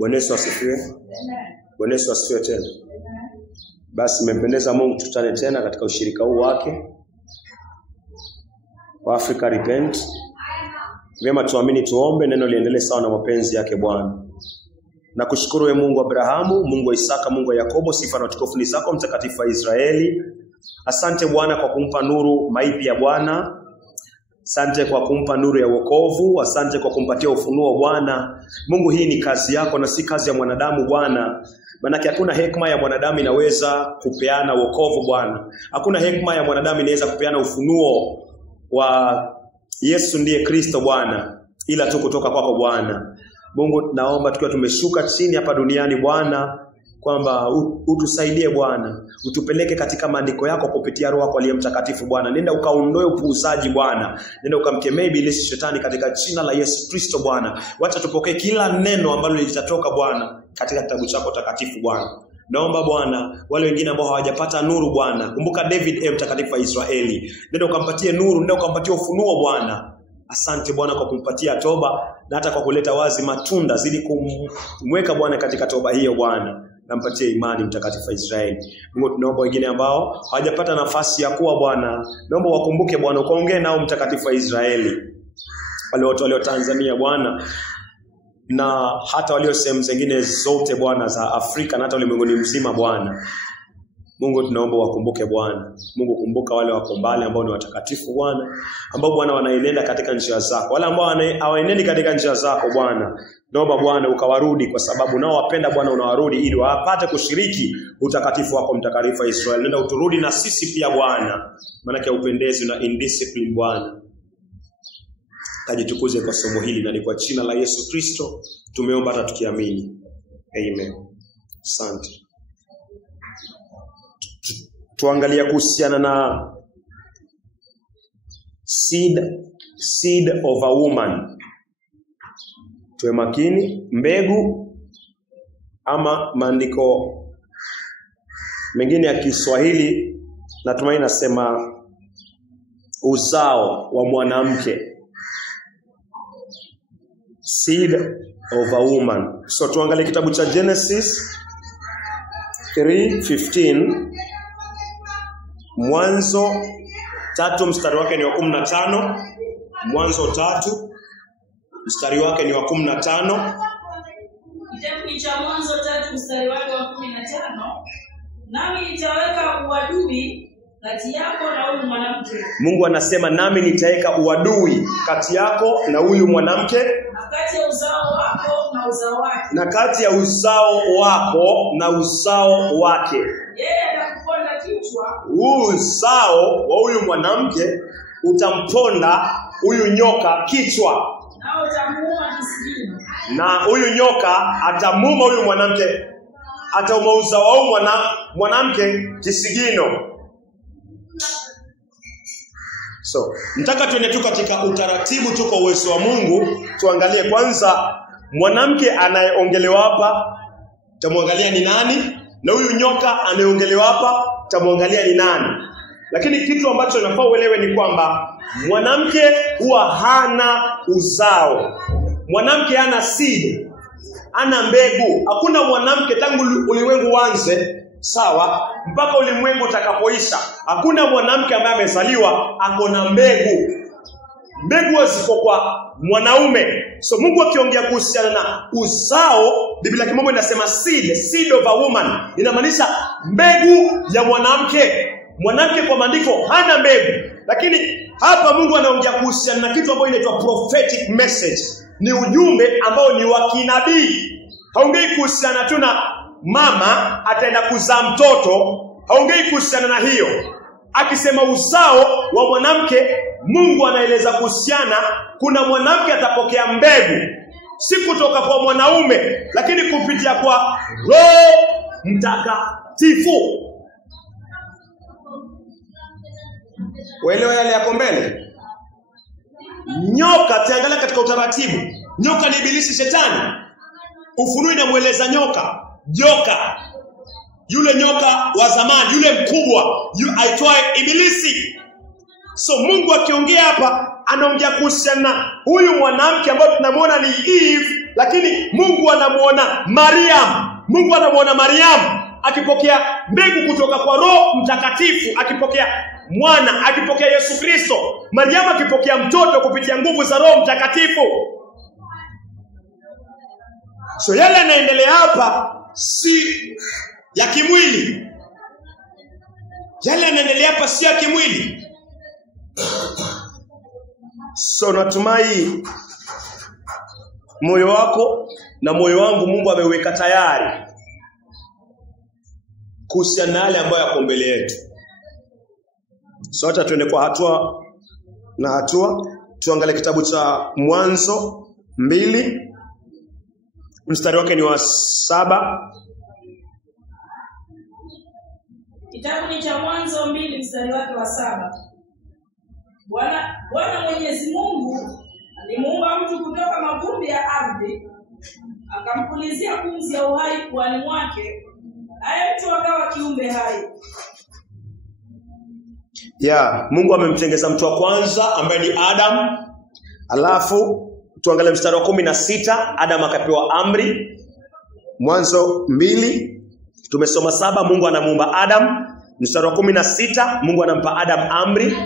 Bwana Yesu asifiwe. Bwana Yesu asifiwe tena. Basi mmempendeza Mungu tukutane tena katika ushirika huu wake wa Africa Repent. Vyema tuamini tuombe neno liendelee sawa na mapenzi yake Bwana. Na kushukuru wewe Mungu wa Abrahamu, Mungu wa Isaka, Mungu wa Yakobo, sifa na utukufu ni zako mtakatifu wa Israeli. Asante Bwana kwa kumpa nuru maipi ya Bwana. Asante kwa kumpa nuru ya wokovu, asante kwa kumpatia ufunuo Bwana. Mungu, hii ni kazi yako na si kazi ya mwanadamu Bwana. Maana hakuna hekima ya mwanadamu inaweza kupeana wokovu Bwana. Hakuna hekima ya mwanadamu inaweza kupeana ufunuo wa Yesu ndiye Kristo Bwana, ila tu kutoka kwako Bwana. Mungu, naomba tukiwa tumeshuka chini hapa duniani Bwana, kwamba utusaidie Bwana, utupeleke katika maandiko yako kupitia Roho yako aliye mtakatifu Bwana. Nenda ukaondoe upuuzaji Bwana, nenda ukamkemee ibilisi shetani katika jina la Yesu Kristo Bwana. Wacha tupokee kila neno ambalo litatoka Bwana katika kitabu chako takatifu Bwana. Naomba Bwana wale wengine ambao hawajapata nuru Bwana, kumbuka David mtakatifu wa Israeli, nenda ukampatie nuru, nenda ukampatie ufunuo Bwana. Asante Bwana kwa kumpatia toba na hata kwa kuleta wazi matunda, zidi kumweka Bwana katika toba hiyo Bwana. Nampatie imani mtakatifu wa Israeli. Mungu, tunaomba wengine ambao hawajapata nafasi ya kuwa Bwana, naomba wakumbuke Bwana, ukaongee nao mtakatifu wa Israeli. Wale wote walio Tanzania Bwana, na hata walio sehemu zingine zote Bwana za Afrika na hata ulimwenguni mzima Bwana. Mungu, tunaomba wakumbuke Bwana. Mungu, kumbuka wale wako mbali ambao ni watakatifu Bwana, ambao Bwana wanaenenda katika njia zako. Wale ambao hawaenendi katika njia zako Bwana, naomba Bwana ukawarudi, kwa sababu nao wapenda Bwana unawarudi ili wapate kushiriki utakatifu wako mtakatifu wa Israeli. Nenda uturudi na sisi pia Bwana, maana ya upendezi na indiscipline Bwana. Kajitukuze kwa somo hili, na ni kwa jina la Yesu Kristo tumeomba hata tukiamini. Amen. Asante. Tuangalia kuhusiana na seed of a woman. Tuwe makini, mbegu ama maandiko mengine ya Kiswahili natumaini nasema uzao wa mwanamke. Seed of a woman. So tuangalie kitabu cha Genesis 3:15. Mwanzo 3 mstari wake ni wa 15. Mwanzo 3 mstari wake ni wa 15. Kitabu cha Mwanzo 3 mstari wake wa 15. Nami nitaweka uadui kati yako na huyu mwanamke. Mungu anasema nami nitaweka uadui kati yako na huyu mwanamke, na kati ya uzao wako na uzao wake. Na kati ya uzao wako na uzao wake. Yeye atakuponda kichwa. Uzao wa huyu mwanamke utamponda huyu nyoka kichwa. Na utamuuma kisigino. Na huyu nyoka atamuuma huyu mwanamke, atauma uzao wa huyu mwanamke kisigino. So, nataka tuende tu katika utaratibu, tuko uwezo wa Mungu. Tuangalie kwanza mwanamke anayeongelewa hapa, tamwangalia ni nani, na huyu nyoka anayeongelewa hapa, tamwangalia ni nani. Lakini kitu ambacho nafaa uelewe ni kwamba mwanamke huwa hana uzao. Mwanamke hana seed, hana mbegu. Hakuna mwanamke tangu ulimwengu uanze, sawa, mpaka ulimwengu utakapoisha, hakuna mwanamke ambaye amezaliwa akona mbegu. Mbegu ziko kwa mwanaume. So Mungu akiongea kuhusiana na uzao, Biblia kimombo inasema seed of a woman, inamaanisha mbegu ya mwanamke. Mwanamke kwa maandiko hana mbegu, lakini hapa Mungu anaongea kuhusiana na kitu ambacho inaitwa prophetic message. Ni ujumbe ambao ni wa kinabii. Haongei kuhusiana tu na mama ataenda kuzaa mtoto, haongei kuhusiana na hiyo. Akisema uzao wa mwanamke, Mungu anaeleza kuhusiana kuna mwanamke atapokea mbegu, si kutoka kwa mwanaume, lakini kupitia kwa Roho Mtakatifu. Uelewa yale yako mbele. Nyoka, tuangalia katika utaratibu. Nyoka ni ibilisi shetani. Ufunuo inamueleza joka. Yule nyoka wa zamani, yule mkubwa, aitwaye ibilisi. So Mungu akiongea hapa anaongea kuhusiana huyu mwanamke ambaye tunamwona ni Eve, Lakini Mungu anamuona Mariam. Mungu anamuona Mariam akipokea mbegu kutoka kwa Roho Mtakatifu, akipokea mwana, akipokea Yesu Kristo. Mariam akipokea mtoto kupitia nguvu za Roho Mtakatifu. So yale yanaendelea hapa si ya kimwili. Yale yanaendelea hapa si ya kimwili. So natumai moyo wako na moyo wangu Mungu ameweka tayari kuhusiana na yale ambayo yako mbele yetu. So hata tuende kwa hatua na hatua. Tuangalie kitabu cha Mwanzo 2 mstari wake ni wa 7. Kitabu ni cha Mwanzo 2 mstari wake wa 7. Bwana Mwenyezi Mungu alimuumba mtu kutoka mavumbi ya ardhi, akampulizia pumzi ya uhai puani mwake, naye mtu akawa kiumbe hai. Mungu amemtengeza mtu wa kwanza ambaye ni Adam. Alafu tuangalie mstari wa 16, Adam akapewa amri. Mwanzo 2 tumesoma 7, Mungu anamuumba Adam. Mstari wa 16, Mungu anampa Adam amri.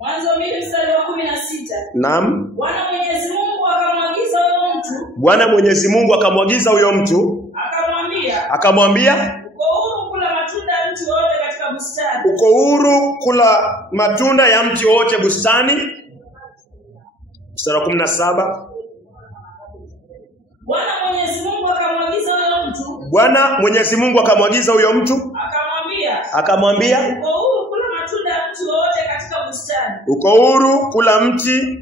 Mwanzo 2 mstari wa 16. Naam. Bwana Mwenyezi Mungu akamwagiza huyo mtu. Bwana Mwenyezi Mungu akamwagiza huyo mtu. Akamwambia, uko huru kula matunda ya mti wote katika bustani. Uko huru kula matunda ya mti wote bustani. Mstari wa 17. Bwana Mwenyezi Mungu akamwagiza huyo mtu. Bwana Mwenyezi Mungu akamwagiza huyo mtu. Akamwambia, uko huru kula matunda ya mti wote katika bustani. Uko huru kula mti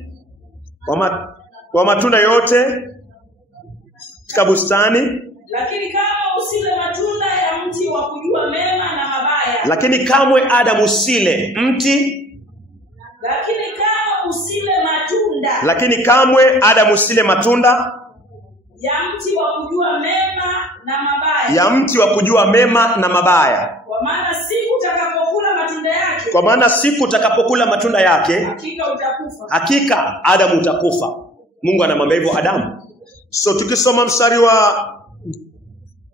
wa matunda yote katika bustani. Lakini kama usile matunda ya mti wa kujua mema na mabaya. Lakini kamwe Adam usile mti. Lakini kama usile matunda. Lakini kamwe Adam usile matunda ya mti wa kujua mema na mabaya. Ya mti wa kujua mema na mabaya. Kwa maana siku utakapokula matunda yake. Kwa maana siku utakapokula matunda yake. Hakika utakufa. Hakika Adam utakufa. Mungu anamwambia hivyo Adam. So tukisoma mstari wa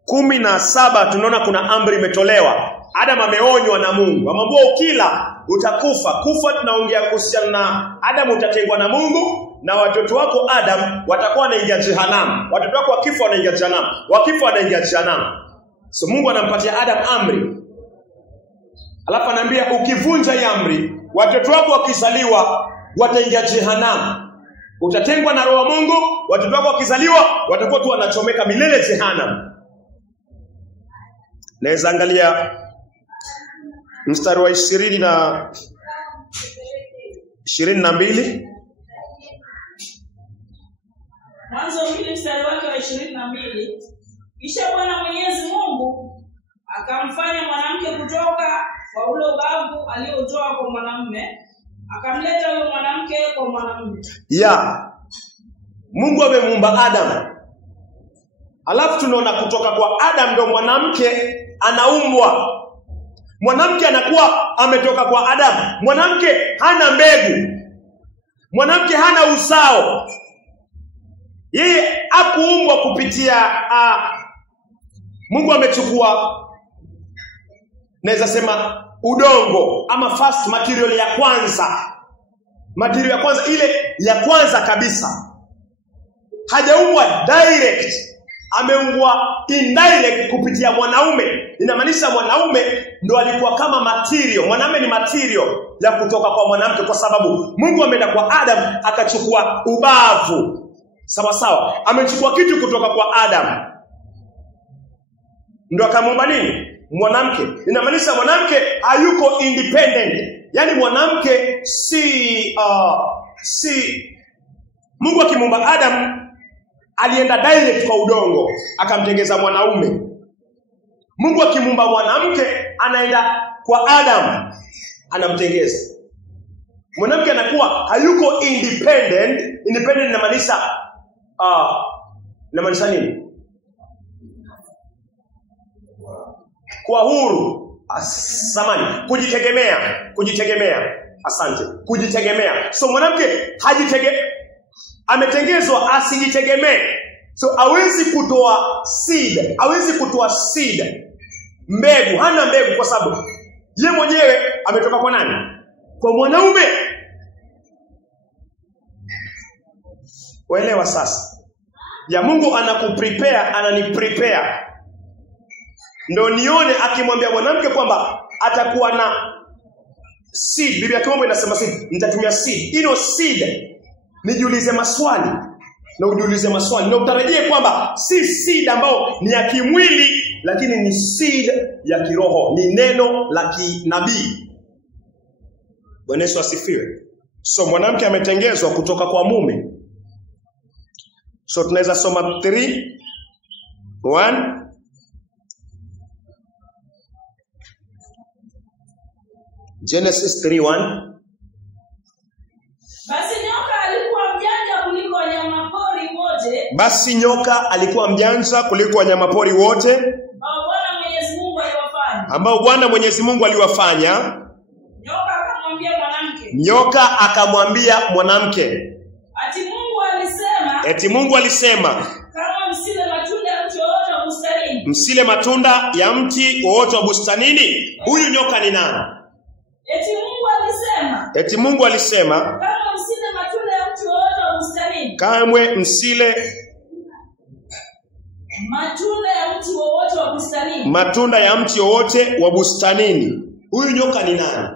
17 tunaona kuna amri imetolewa. Adam ameonywa na Mungu. Amwambia ukila utakufa. Kufa tunaongea kuhusiana na Adam utatengwa na Mungu, na watoto wako Adam watakuwa wanaingia jehanamu. Watoto wako wakifa wanaingia jehanamu. Wakifa wanaingia jehanamu. So Mungu anampatia Adam amri. Alafu anaambia ukivunja hii amri, watoto wako wakizaliwa wataingia jehanamu. Utatengwa na roho wa Mungu, watoto wako wakizaliwa watakuwa tu wanachomeka milele jehanamu. Naweza angalia mstari wa 22. Mwanzo 2 mstari wake wa 22. Kisha Bwana Mwenyezi Mungu akamfanya mwanamke kutoka kwa ule ubavu aliotoa kwa mwanamume, akamleta huyo mwanamke kwa mwanamume. Mungu amemuumba Adam. Alafu tunaona kutoka kwa Adam ndio mwanamke anaumbwa. Mwanamke anakuwa ametoka kwa Adam. Mwanamke hana mbegu. Mwanamke hana uzao. Yeye hakuumbwa kupitia Mungu amechukua, naweza sema, udongo ama first material ya kwanza. Material ya kwanza, ile ya kwanza kabisa. Hajaumbwa direct, ameumbwa indirect kupitia mwanaume. Inamaanisha mwanaume ndo alikuwa kama material. Mwanamume ni material ya kutoka kwa mwanamke, kwa sababu Mungu ameenda kwa Adam akachukua ubavu. Sawa sawa, amechukua kitu kutoka kwa Adam ndo akamuumba nini? Mwanamke. Inamaanisha mwanamke hayuko independent. Yaani mwanamke si Mungu akimuumba Adam alienda direct kwa udongo akamtengeza mwanaume. Mungu akimuumba mwanamke anaenda kwa Adam anamtengeza. Mwanamke anakuwa hayuko independent. Independent inamaanisha nini? Kwa huru. Kujitegemea. Asante. Kujitegemea. So mwanamke ametengezwa asijitegemee. So hawezi kutoa seed, hawezi kutoa seed, mbegu, hana mbegu kwa sababu ye mwenyewe ametoka kwa nani? Kwa mwanaume. Waelewa sasa? Ya Mungu anakuprepare, ananiprepare. Ndio nione akimwambia mwanamke kwamba atakuwa na seed. Biblia ya Kimombo inasema seed, nitatumia seed. Ino seed nijiulize maswali. Na ujiulize maswali. Na utarajie kwamba si seed ambao ni ya kimwili, lakini ni seed ya kiroho, ni neno la kinabii. Bwana Yesu asifiwe. So mwanamke ametengezwa kutoka kwa mume. So tunaweza soma 3:1. Genesis 3:1. Basi nyoka alikuwa mjanja kuliko wanyamapori wote. Basi nyoka alikuwa mjanja kuliko wanyamapori wote ambao Bwana Mwenyezi Mungu aliwafanya. Nyoka akamwambia mwanamke, ati Mungu alisema kama msile matunda ya mti wowote wa bustanini. Msile matunda ya mti wowote wa bustanini. Huyu nyoka ni nani? Eti Mungu alisema kama msile matunda ya mti wowote wa bustanini. Kamwe msile matunda ya mti wowote wa bustanini. Matunda ya mti wowote wa bustanini. Huyu nyoka ni nani?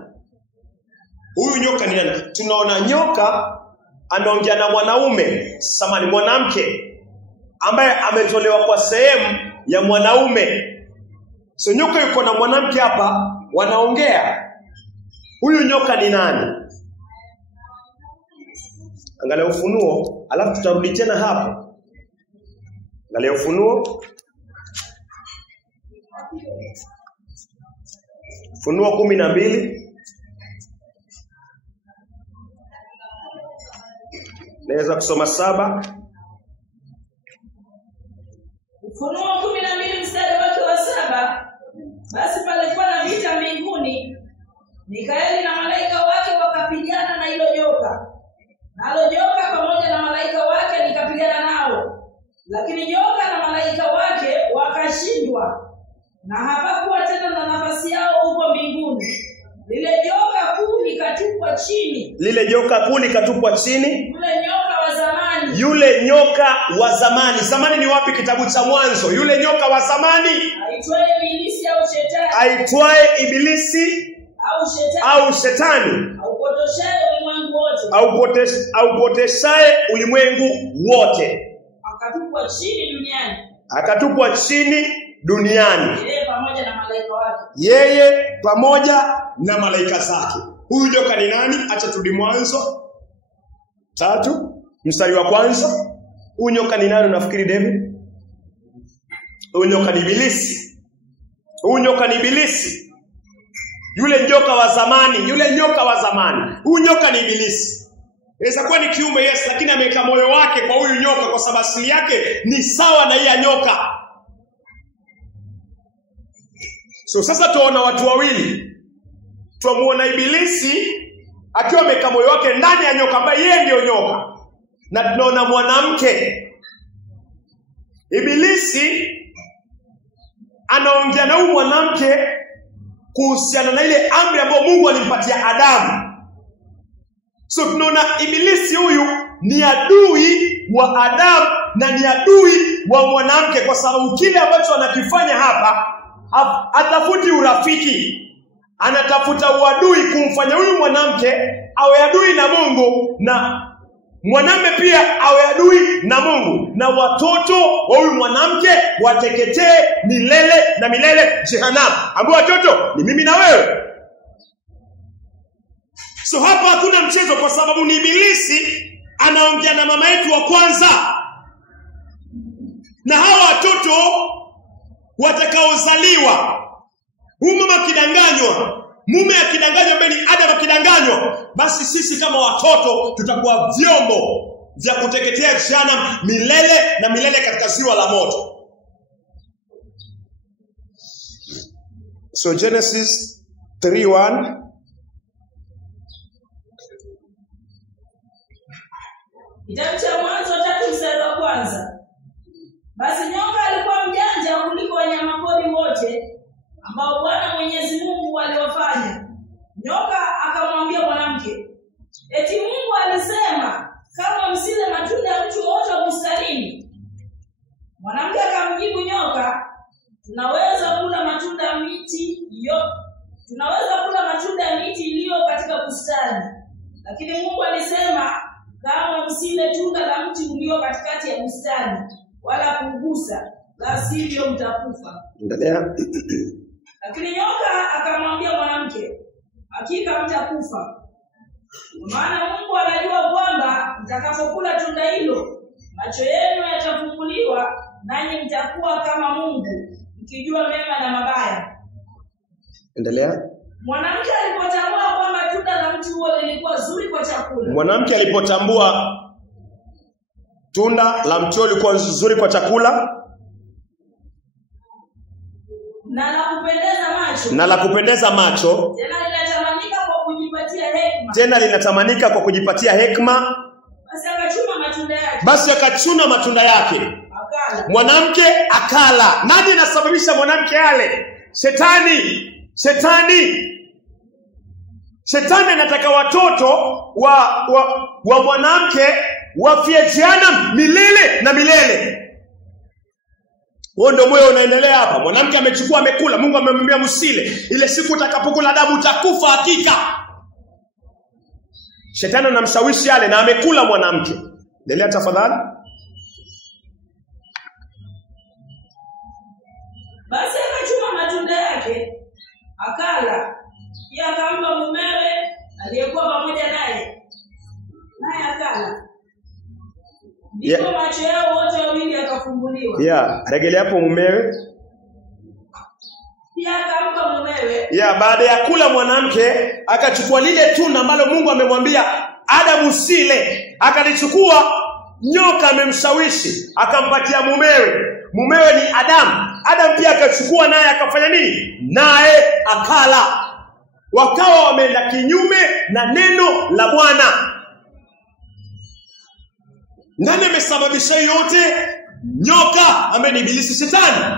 Huyu nyoka ni nani? Tunaona nyoka anaongea na mwanamke ambaye ametolewa kwa sehemu ya mwanaume. So nyoka yuko na mwanamke hapa, wanaongea. Huyu nyoka ni nani? Angalia Ufunuo, alafu tutarudi tena hapo. Angalia Ufunuo. Ufunuo 12. Naweza kusoma 7. Ufunuo 12 mstari wake wa 7. Basi palikuwa na vita mbinguni. Mikaeli na malaika wake wakapigana na hilo joka. Nalo joka pamoja na malaika wake likapigana nao. Lakini joka na malaika wake wakashindwa. Na hapakuwa tena na nafasi yao huko mbinguni. Lile joka kuu likatupwa chini. Yule nyoka wa zamani. Zamani ni wapi? Kitabu cha Mwanzo. Yule nyoka wa zamani aitwaye Ibilisi au Shetani aupoteshaye ulimwengu wote. Akatupwa chini duniani. Yeye pamoja na malaika zake. Huyu nyoka ni nani? Acha turudi Mwanzo 3 mstari wa 1. Huyu nyoka ni nani unafikiri David? Huyu nyoka ni Ibilisi. Yule nyoka wa zamani, Huyu nyoka ni Ibilisi. Inaweza kuwa ni kiumbe yes, lakini ameweka moyo wake kwa huyu nyoka kwa sababu asili yake ni sawa na ya nyoka. So sasa tuona watu wawili. Tuamuona Ibilisi akiwa ameweka moyo wake ndani ya nyoka ambaye yeye ndio nyoka. Na tunaona mwanamke. Ibilisi anaongea na huyu mwanamke kuhusiana na ile amri ambayo Mungu alimpatia Adamu. So tunaona Ibilisi huyu ni adui wa Adamu na ni adui wa mwanamke kwa sababu kile ambacho anakifanya hapa hatafuti urafiki. Anatafuta uadui kumfanya huyu mwanamke awe adui na Mungu na mwanamume pia awe adui na Mungu na watoto wa huyu mwanamke wateketee milele na milele jehanamu. Ambao watoto ni mimi na wewe. So hapa hakuna mchezo kwa sababu ni Ibilisi anaongea na mama yetu wa kwanza. Na hawa watoto watakaozaliwa, huyu mama akidanganywa, mume akidanganywa, ambaye ni Adam akidanganywa, basi sisi kama watoto tutakuwa vyombo vya kuteketea jehanamu milele na milele katika ziwa la moto. So Genesis 3:1. Kitabu cha Basi nyoka alikuwa mjanja kuliko wanyamapori wote ambao Bwana Mwenyezi Mungu aliwafanya. Nyoka akamwambia mwanamke, eti Mungu alisema kama msile matunda ya mti wowote wa bustanini? Mwanamke akamjibu nyoka, tunaweza kula matunda ya miti iliyo katika bustani, lakini Mungu alisema kama msile tunda la mti ulio katikati ya bustani wala kugusa, la sivyo mtakufa. Endelea. Lakini nyoka akamwambia mwanamke, hakika mtakufa. Kwa maana Mungu anajua kwamba mtakapokula tunda hilo macho yenu yatafunguliwa, nanyi mtakuwa kama Mungu, mkijua mema na mabaya. Endelea. Mwanamke alipotambua kwamba tunda la mti huo lilikuwa zuri kwa chakula. Mwanamke alipotambua tunda la mti huo lilikuwa zuri kwa chakula na la kupendeza macho, tena linatamanika kwa kujipatia hekima, basi akachuna matunda yake. Mwanamke akala. Nani anasababisha mwanamke ale? Shetani anataka watoto wa mwanamke wafie jehanamu milele na milele. Huo ndio moyo unaendelea hapa. Mwanamke amechukua, amekula. Mungu amemwambia msile. Ile siku utakapokula damu utakufa hakika. Shetani anamshawishi yale na amekula mwanamke. Endelea tafadhali. Basi akachuma matunda yake, akala. Pia akampa mumewe aliyekuwa pamoja naye akala. Ndipo macho yao wote wawili yakafumbuliwa. Rejelea hapo mumewe. Pia akampa mumewe. Baada ya kula mwanamke akachukua lile tunda ambalo Mungu amemwambia Adamu usile. Akalichukua, nyoka amemshawishi, akampatia mumewe. Mumewe ni Adamu. Adamu pia akachukua naye akafanya nini? Naye akala. Wakawa wameenda kinyume na neno la Bwana. Nani amesababisha yote? Nyoka, ambaye ni ibilisi, shetani.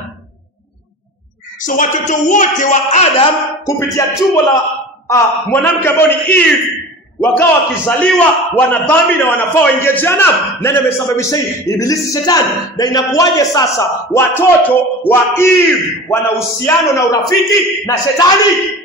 So watoto wote wa Adam kupitia tumbo la mwanamke ambao ni Eve wakawa wakizaliwa wana dhambi na wanafaa waingie jehanamu. Nani amesababisha hii? Ibilisi, shetani. Na inakuwaje sasa watoto wa Eve wana uhusiano na urafiki na shetani?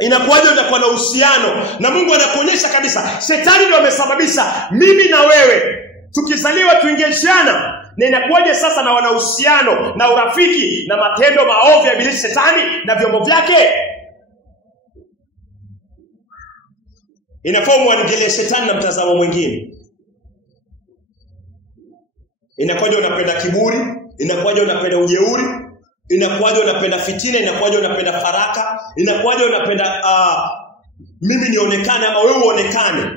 Inakuwaje utakuwa na uhusiano? Na Mungu anakuonyesha kabisa shetani ndio amesababisha mimi na wewe tukizaliwa tuingie jehanamu. Na inakuwaje sasa na wana uhusiano na urafiki na matendo maovu ya ibilisi, shetani na vyombo vyake? Inafaa muangalie shetani na mtazamo mwingine. Inakuwaje unapenda kiburi? Inakuwaje unapenda ujeuri? Inakuwaje unapenda fitina? Inakuwaje unapenda faraka? Inakuwaje unapenda mimi nionekane ama wewe uonekane?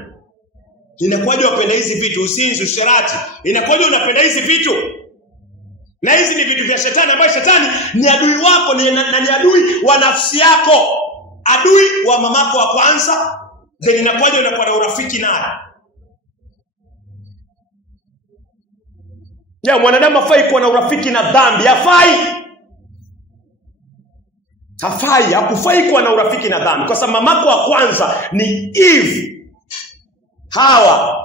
Inakuwaje unapenda hizi vitu, usinzi, usherati? Inakuwaje unapenda hizi vitu? Na hizi ni vitu vya shetani, ambayo shetani ni adui wako, ni adui wa nafsi yako, adui wa mamako wa kwanza. Then inakuwaje unakuwa na urafiki naye? Mwanadamu hafai kuwa na urafiki na dhambi. Hakufai kuwa na urafiki na dhambi, kwa sababu mamako wa kwanza ni Eve, Hawa,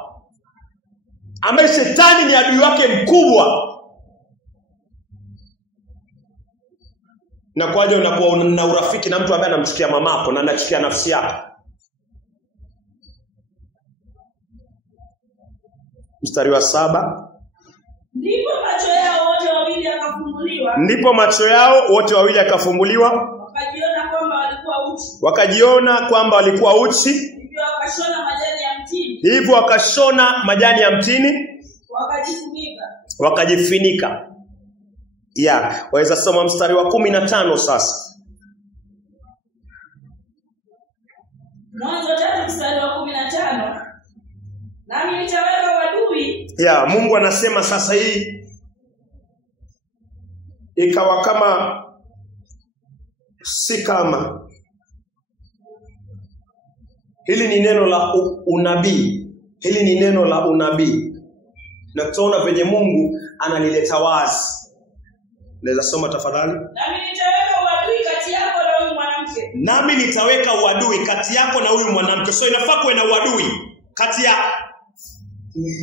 ambaye shetani ni adui wake mkubwa. Na kwaje unakuwa na urafiki na mtu ambaye anamchukia mamako na anachukia nafsi yako? Mstari wa 7. Ndipo macho yao wote wawili yakafumbuliwa. Wakajiona kwamba walikuwa uchi. Hivyo wakashona majani ya mtini. Wakajifunika. Waweza soma mstari wa 15 sasa. Mwanzo 3 mstari wa 15. Nami nitaweka wadui. Mungu anasema sasa hii ikawa kama si kama. Hili ni neno la unabii. Na tutaona venye Mungu analileta wazi. Naweza soma tafadhali? Nami nitaweka uadui kati yako na huyu mwanamke. Nami nitaweka uadui kati yako na huyu mwanamke. So inafaa kuwe na uadui kati ya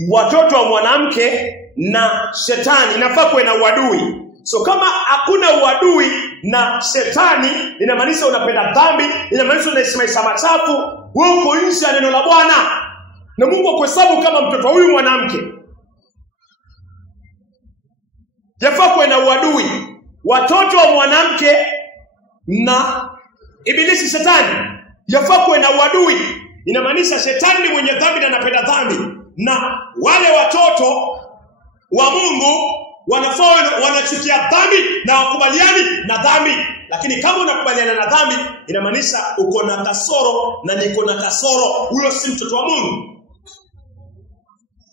watoto wa mwanamke na shetani. Inafaa kuwe na uadui. So kama hakuna uadui na shetani, inamaanisha unapenda dhambi, inamaanisha unaishi maisha machafu, wewe uko nje ya neno la Bwana. Na Mungu akuhesabu kama mtoto wa huyu mwanamke. Yafaa kuwe na uadui. Watoto wa mwanamke na ibilisi shetani. Yafaa kuwe na uadui. Inamaanisha shetani ni mwenye dhambi na anapenda dhambi. Na wale watoto wa Mungu wanachukia dhambi na wakubaliani na dhambi. Lakini kama unakubaliana na dhambi, inamaanisha uko na kasoro na niko na kasoro. Huyo si mtoto wa Mungu.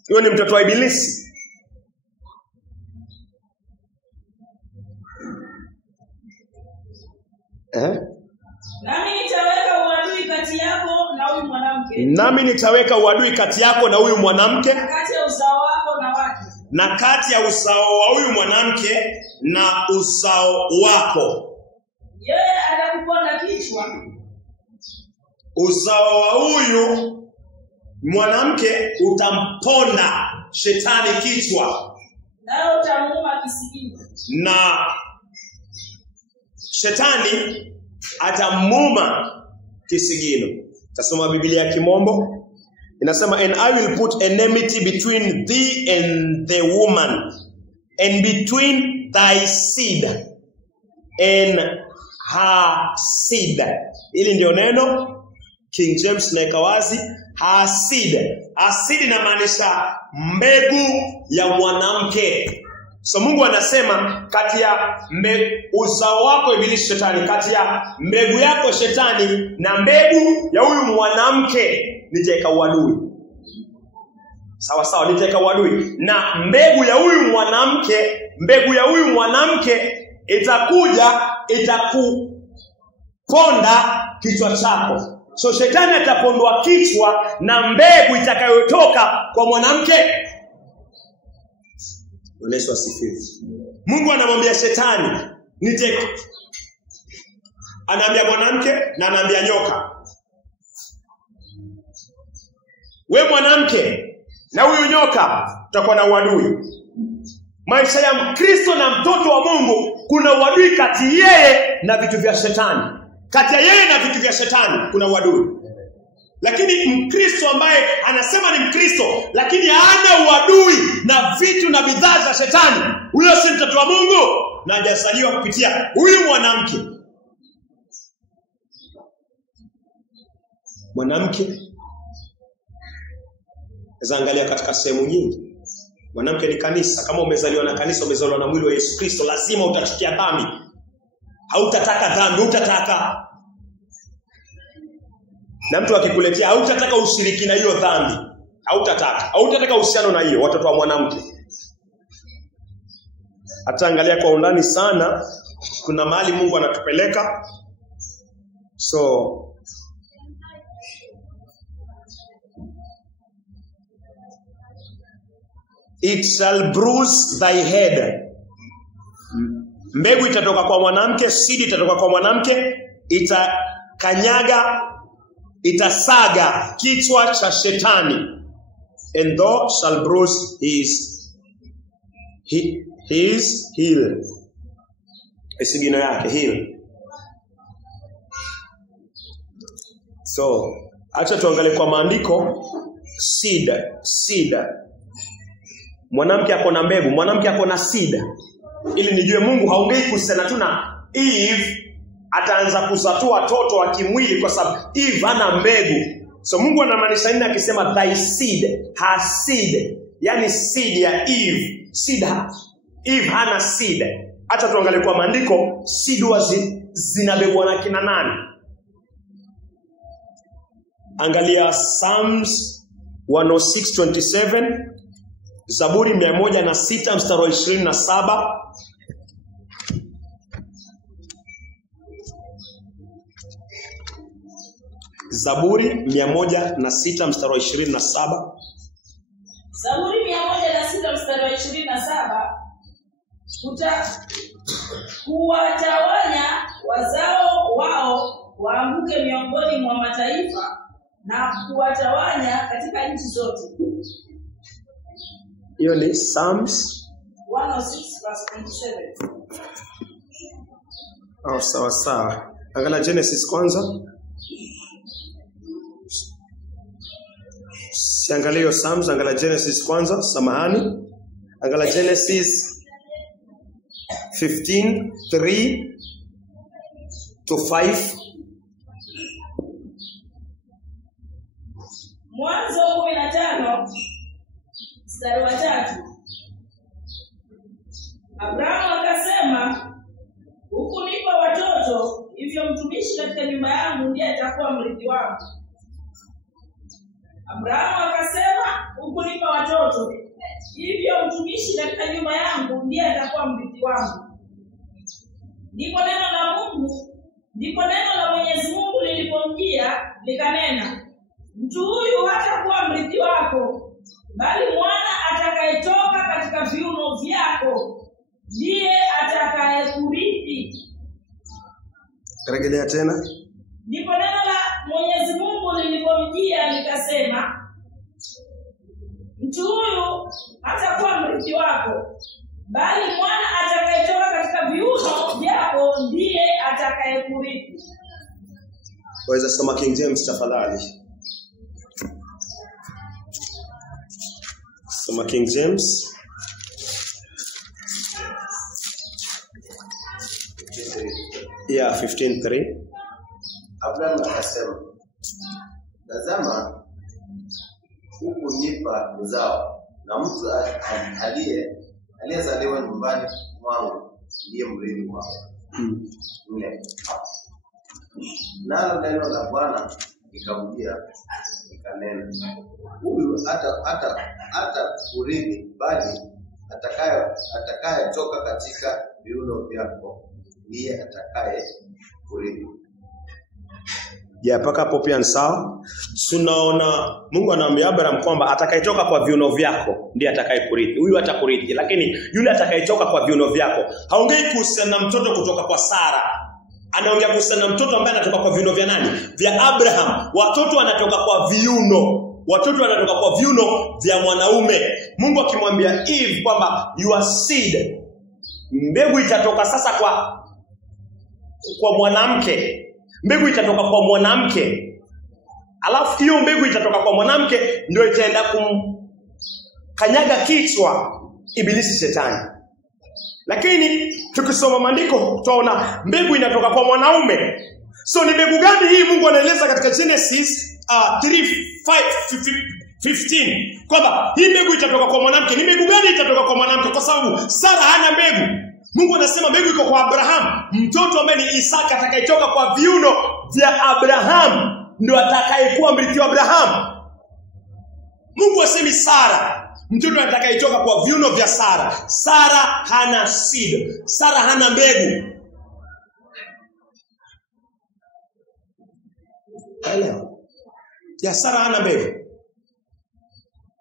Huyo ni mtoto wa ibilisi. Nami nitaweka uadui kati yako na huyu mwanamke. Nami nitaweka uadui kati yako na huyu mwanamke. Na kati ya uzao wako na wake. Na kati ya uzao wa huyu mwanamke na uzao wako. Yeye atakuponda kichwa. Uzao wa huyu mwanamke utamponda shetani kichwa. Nawe utamuuma kisigino. Na shetani atamuma kisigino. Tasoma Biblia ya Kimombo. Inasema, and I will put enmity between thee and the woman, and between thy seed and her seed. Ili ndio neno King James na ikawazi her seed. Her seed inamaanisha mbegu ya mwanamke. So Mungu anasema kati ya uzao wako ibilisi shetani, kati ya mbegu yako shetani na mbegu ya huyu mwanamke nitaweka uadui. Sawa sawa, nitaweka uadui. Na mbegu ya huyu mwanamke itakuja itakuponda kichwa chako. So shetani atapondwa kichwa na mbegu itakayotoka kwa mwanamke. Yesu asifiwe. Mungu anamwambia shetani, niteke. Anaambia mwanamke na anaambia nyoka. We mwanamke na huyu nyoka tutakuwa na uadui. Maisha ya Mkristo na mtoto wa Mungu kuna uadui kati yeye na vitu vya shetani. Kati ya yeye na vitu vya shetani kuna uadui. Lakini Mkristo ambaye anasema ni Mkristo lakini hana uadui na vitu na bidhaa za shetani, huyo si mtoto wa Mungu na hajazaliwa kupitia huyu mwanamke. Mwanamke zaangalia katika sehemu nyingi. Mwanamke ni kanisa. Kama umezaliwa na kanisa, umezaliwa na mwili wa Yesu Kristo, lazima utachukia dhambi. Hautataka dhambi, utataka. Na mtu akikuletea hautataka ushiriki na hiyo dhambi. Hautataka uhusiano na hiyo, watoto wa mwanamke. Ataangalia kwa undani sana, kuna mahali Mungu anatupeleka. So it shall bruise thy head. Mbegu itatoka kwa mwanamke, seed itatoka kwa mwanamke, itakanyaga, itasaga kichwa cha shetani. And thou shall bruise his heel. Isigino yake, heel. So acha tuangalie kwa maandiko. Seed. Mwanamke ako na mbegu, mwanamke ako na seed. Ili nijue Mungu haongei kuhusiana tu na Eve ataanza kuzatua watoto wa kimwili kwa sababu Eve hana mbegu. So Mungu anamaanisha nini akisema thy seed, her seed? Yani seed ya Eve. Eve hana seed. Acha tuangalie kwa maandiko seed zinabebwa na kina nani? Angalia Psalms 106:27, Zaburi 106 mstari wa 27. Zaburi 106 mstari wa 27. Zaburi 106 17, kuwatawanya wazao wao waanguke miongoni mwa mataifa na kuwatawanya katika nchi zote. Hiyo ni Psalms 106:27. Sawa sawa. Angalia Genesis kwanza. Siangalia hiyo Psalms, angalia Genesis kwanza, samahani. Angalia Genesis 15:3 to 5. Mwanzo 15:3. Abrahamu akasema, hukunipa watoto, hivyo mtumishi katika nyumba yangu ndiye atakuwa mrithi wangu. Abrahamu akasema, hukunipa watoto, hivyo mtumishi katika nyumba yangu ndiye atakuwa mrithi wangu. Ndipo neno la Mwenyezi Mungu lilipomjia likanena, mtu huyu hatakuwa mrithi wako, bali mwana atakayetoka katika viuno vyako ndiye atakayekurithi. Rejelea tena. Ndipo neno la Mwenyezi Mungu lilipomjia likasema, mtu huyu hatakuwa mrithi wako, bali mwana atakayetoka katika viuno vyako ndiye atakayekurithi. Waweza soma King James tafadhali? Soma King James. Yeah, 15:3. Abrahamu akasema, tazama, hukunipa uzao, na mtu aliyezaliwa nyumbani mwangu ndiye mrithi wangu. Nalo neno la Bwana likamjia likanena, huyu hata kurithi, bali atakayetoka katika viuno vyako ndiye atakaye kurithi. Paka hapo pia ni sawa. Tunaona Mungu anaambia Abraham kwamba atakayetoka kwa viuno vyako ndiye atakayekurithi. Huyu atakurithi, lakini yule atakayetoka kwa viuno vyako. Haongei kuhusiana na mtoto kutoka kwa Sara. Anaongea kuhusiana na mtoto ambaye anatoka kwa viuno vya nani? Vya Abraham. Watoto wanatoka kwa viuno. Watoto wanatoka kwa viuno vya mwanaume. Mungu akimwambia Eve kwamba your seed, mbegu itatoka sasa kwa mwanamke. Mbegu itatoka kwa mwanamke. Alafu hiyo mbegu itatoka kwa mwanamke ndio itaenda kumkanyaga kichwa ibilisi shetani. Lakini tukisoma maandiko tutaona mbegu inatoka kwa mwanaume. So ni mbegu gani hii Mungu anaeleza katika Genesis 3:15 kwamba hii mbegu itatoka kwa mwanamke? Ni mbegu gani itatoka kwa mwanamke? Kwa sababu Sara hana mbegu. Mungu anasema mbegu iko kwa Abraham. Mtoto ambaye ni Isaka atakayetoka kwa viuno vya Abraham ndio atakayekuwa mrithi wa Abraham. Mungu asemi Sara. Mtoto atakayetoka kwa viuno vya Sara. Sara hana seed. Sara hana mbegu. Elewa. Sara hana mbegu.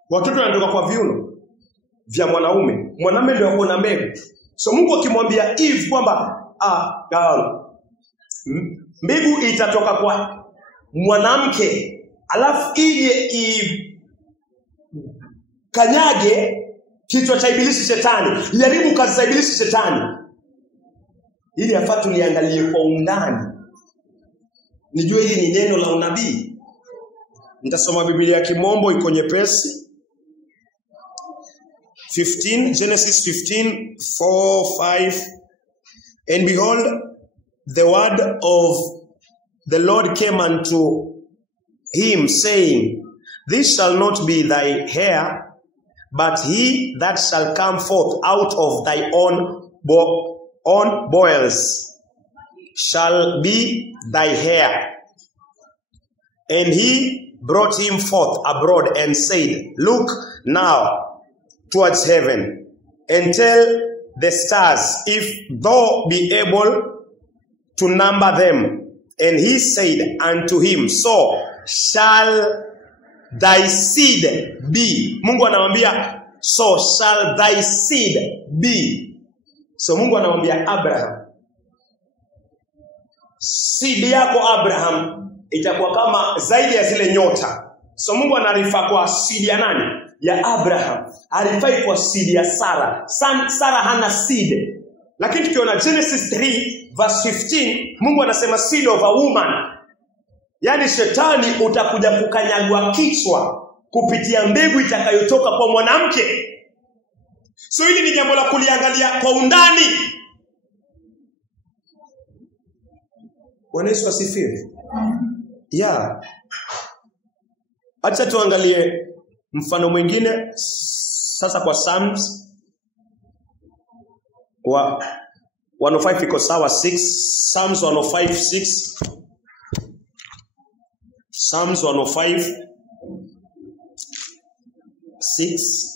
Watoto wanatoka kwa viuno vya mwanaume. Mwanamume ndio ako na mbegu. So Mungu akimwambia Eve kwamba mbegu itatoka kwa mwanamke, alafu ije kanyage kichwa cha ibilisi shetani, jaribu kazi za ibilisi shetani. Ili afaa tuliangalie kwa undani, nijue hili ni neno la unabii. Nitasoma Biblia ya Kimombo, iko nyepesi. 15, Genesis 15:4-5. And behold, the word of the Lord came unto him, saying, this shall not be thy heir, but he that shall come forth out of thy own bowels shall be thy heir. And he brought him forth abroad and said, look now towards heaven, and tell the stars, if thou be able to number them. And he said unto him, so shall thy seed be. Mungu anamwambia so shall thy seed be. So Mungu anamwambia Abraham, seed yako Abraham itakuwa kama zaidi ya zile nyota. So Mungu anarifa kwa seed ya nani? Ya Abraham. Alifai kwa seed ya Sarah. Sarah hana seed. Lakini tukiona Genesis 3 verse 15, Mungu anasema seed of a woman. Yaani shetani utakuja kukanyagwa kichwa kupitia mbegu itakayotoka kwa mwanamke. So hili ni jambo la kuliangalia kwa undani. Bwana Yesu asifiwe. Yeah. Acha tuangalie mfano mwingine sasa kwa Psalms 105 iko sawa 6. Psalms 105:6. Psalms 105:6.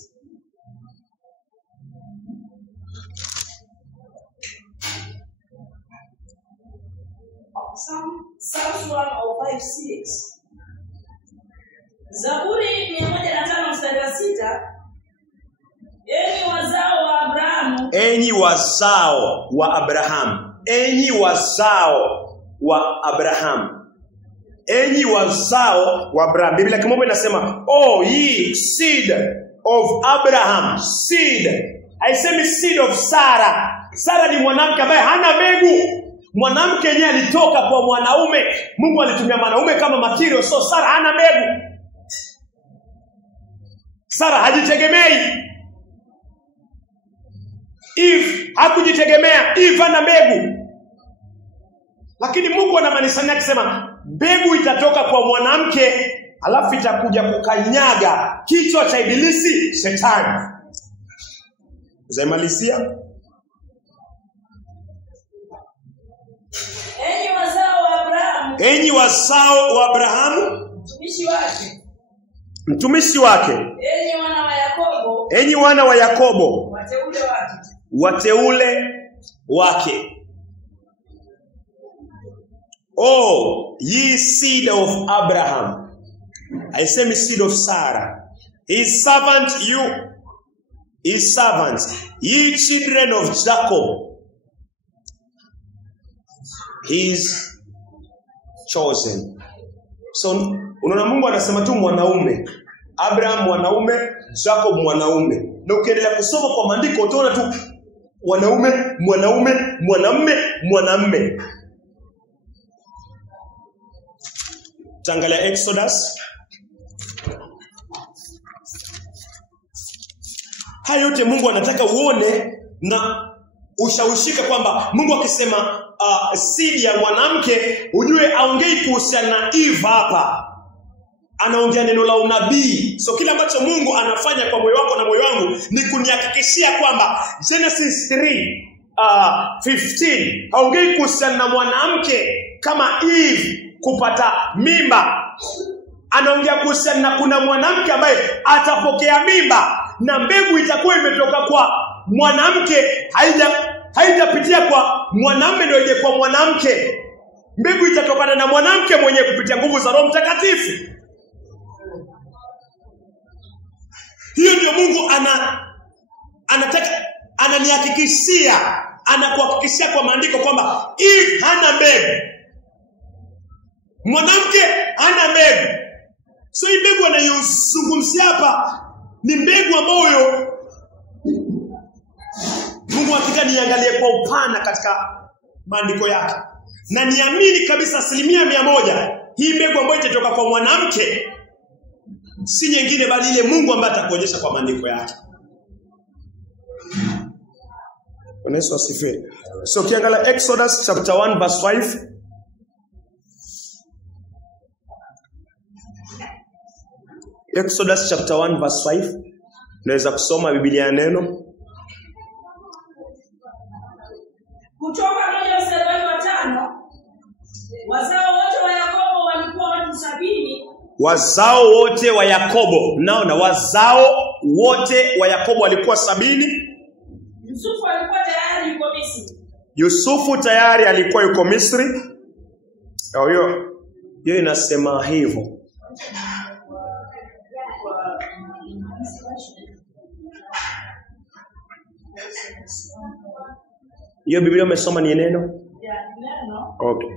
Psalms 105:6. Zaburi 105:6. Enyi wazao wa Abrahamu. Enyi wazao wa Abrahamu. Enyi wazao wa Abrahamu. Enyi wazao wa Abrahamu. Biblia kimombo inasema, oh ye seed of Abraham. Seed. Haisemi seed of Sarah. Sarah ni mwanamke ambaye hana mbegu. Mwanamke yeye alitoka kwa mwanaume. Mungu alitumia mwanaume kama material. So Sarah hana mbegu. Sarah hajitegemei. Eve hakujitegemea. Eve hana mbegu. Lakini Mungu anamaanisha akisema mbegu itatoka kwa mwanamke, alafu itakuja kukanyaga kichwa cha ibilisi, shetani. Zaimalizia. Enyi wazao wa Abrahamu. Enyi wazao wa Abrahamu, mtumishi wake. Enyi wana wa Yakobo. Enyi wana wa Yakobo, wateule wake. Oh, ye seed of Abraham. I say me seed of Sarah. His servant you. His servant. Ye children of Jacob. His chosen. So, unaona Mungu anasema tu mwanaume. Abraham mwanaume, Jacob mwanaume. Na ukiendelea kusoma kwa maandiko utaona tu wanaume, mwanaume, mwanamume, mwanamume. Tangalia Exodus. Haya yote Mungu anataka uone na ushawishika kwamba Mungu akisema seed ya mwanamke, ujue aongei kuhusiana na Eve hapa. Anaongea neno la unabii. So kila ambacho Mungu anafanya kwa moyo wako na moyo wangu ni kunihakikishia kwamba Genesis 3:15 haongei kuhusiana na mwanamke kama Eve kupata mimba. Anaongea kuhusiana na kuna mwanamke ambaye atapokea mimba na mbegu itakuwa imetoka kwa mwanamke, haijapitia kwa mwanamume ndio ije kwa mwanamke. Mbegu itatokana na mwanamke mwenyewe kupitia nguvu za Roho Mtakatifu. Hiyo ndio Mungu anataka ananihakikishia, anakuhakikishia kwa maandiko kwamba Eve hana mbegu. Mwanamke hana mbegu. So hii mbegu anayozungumzia hapa ni mbegu ambayo Mungu hakika niangalie kwa upana katika maandiko yake. Na niamini kabisa 100% hii mbegu ambayo itatoka kwa mwanamke si nyingine bali ile Mungu ambaye atakuonyesha kwa maandiko yake. Bwana Yesu asifiwe. So kiangalia Exodus chapter 1 verse 5. Exodus chapter 1 verse 5. Naweza kusoma Biblia ya neno. Kutoka 1:5. Wazao wote wa Yakobo walikuwa watu 70. Wazao wote wa Yakobo. Naona wazao wote wa Yakobo walikuwa 70. Yusufu alikuwa tayari yuko Misri. Yusufu tayari alikuwa yuko Misri. Hiyo inasema hivyo. Hiyo Biblia umesoma ni neno? Ya, neno. Okay.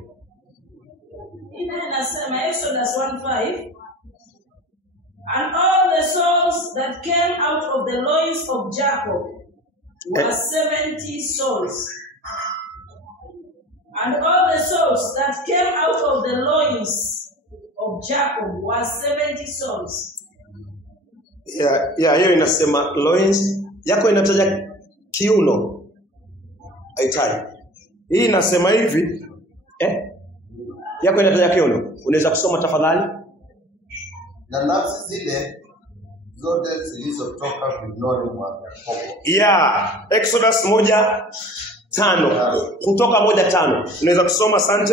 Inasema Exodus 1:5. And all the souls that came out of the loins of Jacob were 70 souls. And all the souls that came out of the loins of Jacob were 70 souls. Hiyo inasema loins yako inataja kiuno. Haitaji. Hii inasema hivi, yako inataja kiuno. Unaweza kusoma tafadhali? Na nafsi zile zote zilizotoka viunoni mwa Yakobo. Exodus 1:5. Kutoka 1:5. Unaweza kusoma asante?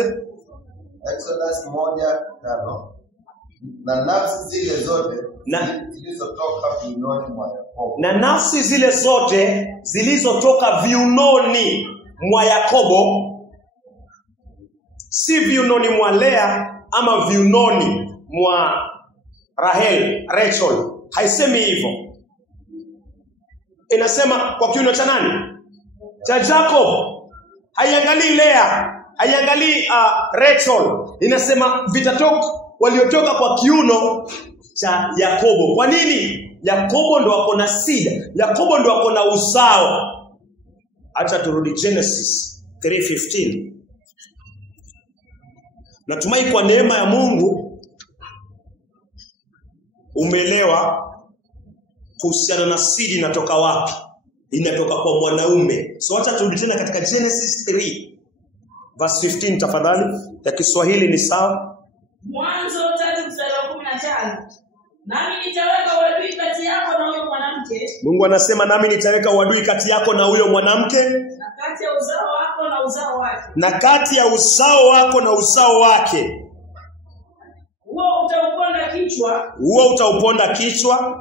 Exodus 1:5. Na nafsi zile zote zilizotoka viunoni mwa Yakobo. Na nafsi zile zote zilizotoka viunoni mwa Yakobo, si viunoni mwa Lea ama viunoni mwa Rachel. Haisemi hivyo. Inasema kwa kiuno cha nani? Cha Jacob. Haiangalii Lea, haiangalii Rachel. Inasema waliotoka kwa kiuno cha Yakobo. Kwa nini? Yakobo ndo wako na seed. Yakobo ndo wako na uzao. Acha turudi Genesis 3:15. Natumai kwa neema ya Mungu umeelewa kuhusiana na seed inatoka wapi. Inatoka kwa mwanaume. So acha turudi tena katika Genesis 3:15 tafadhali. Ya Kiswahili ni sawa? Mwanzo 3:15. Nami nitaweka uadui kati yako na huyo mwanamke. Mungu anasema nami nitaweka uadui kati yako na huyo mwanamke. Na kati ya uzao wako na uzao wake. Na kati ya uzao wako na uzao wake. Huo utauponda kichwa. Huo utauponda kichwa.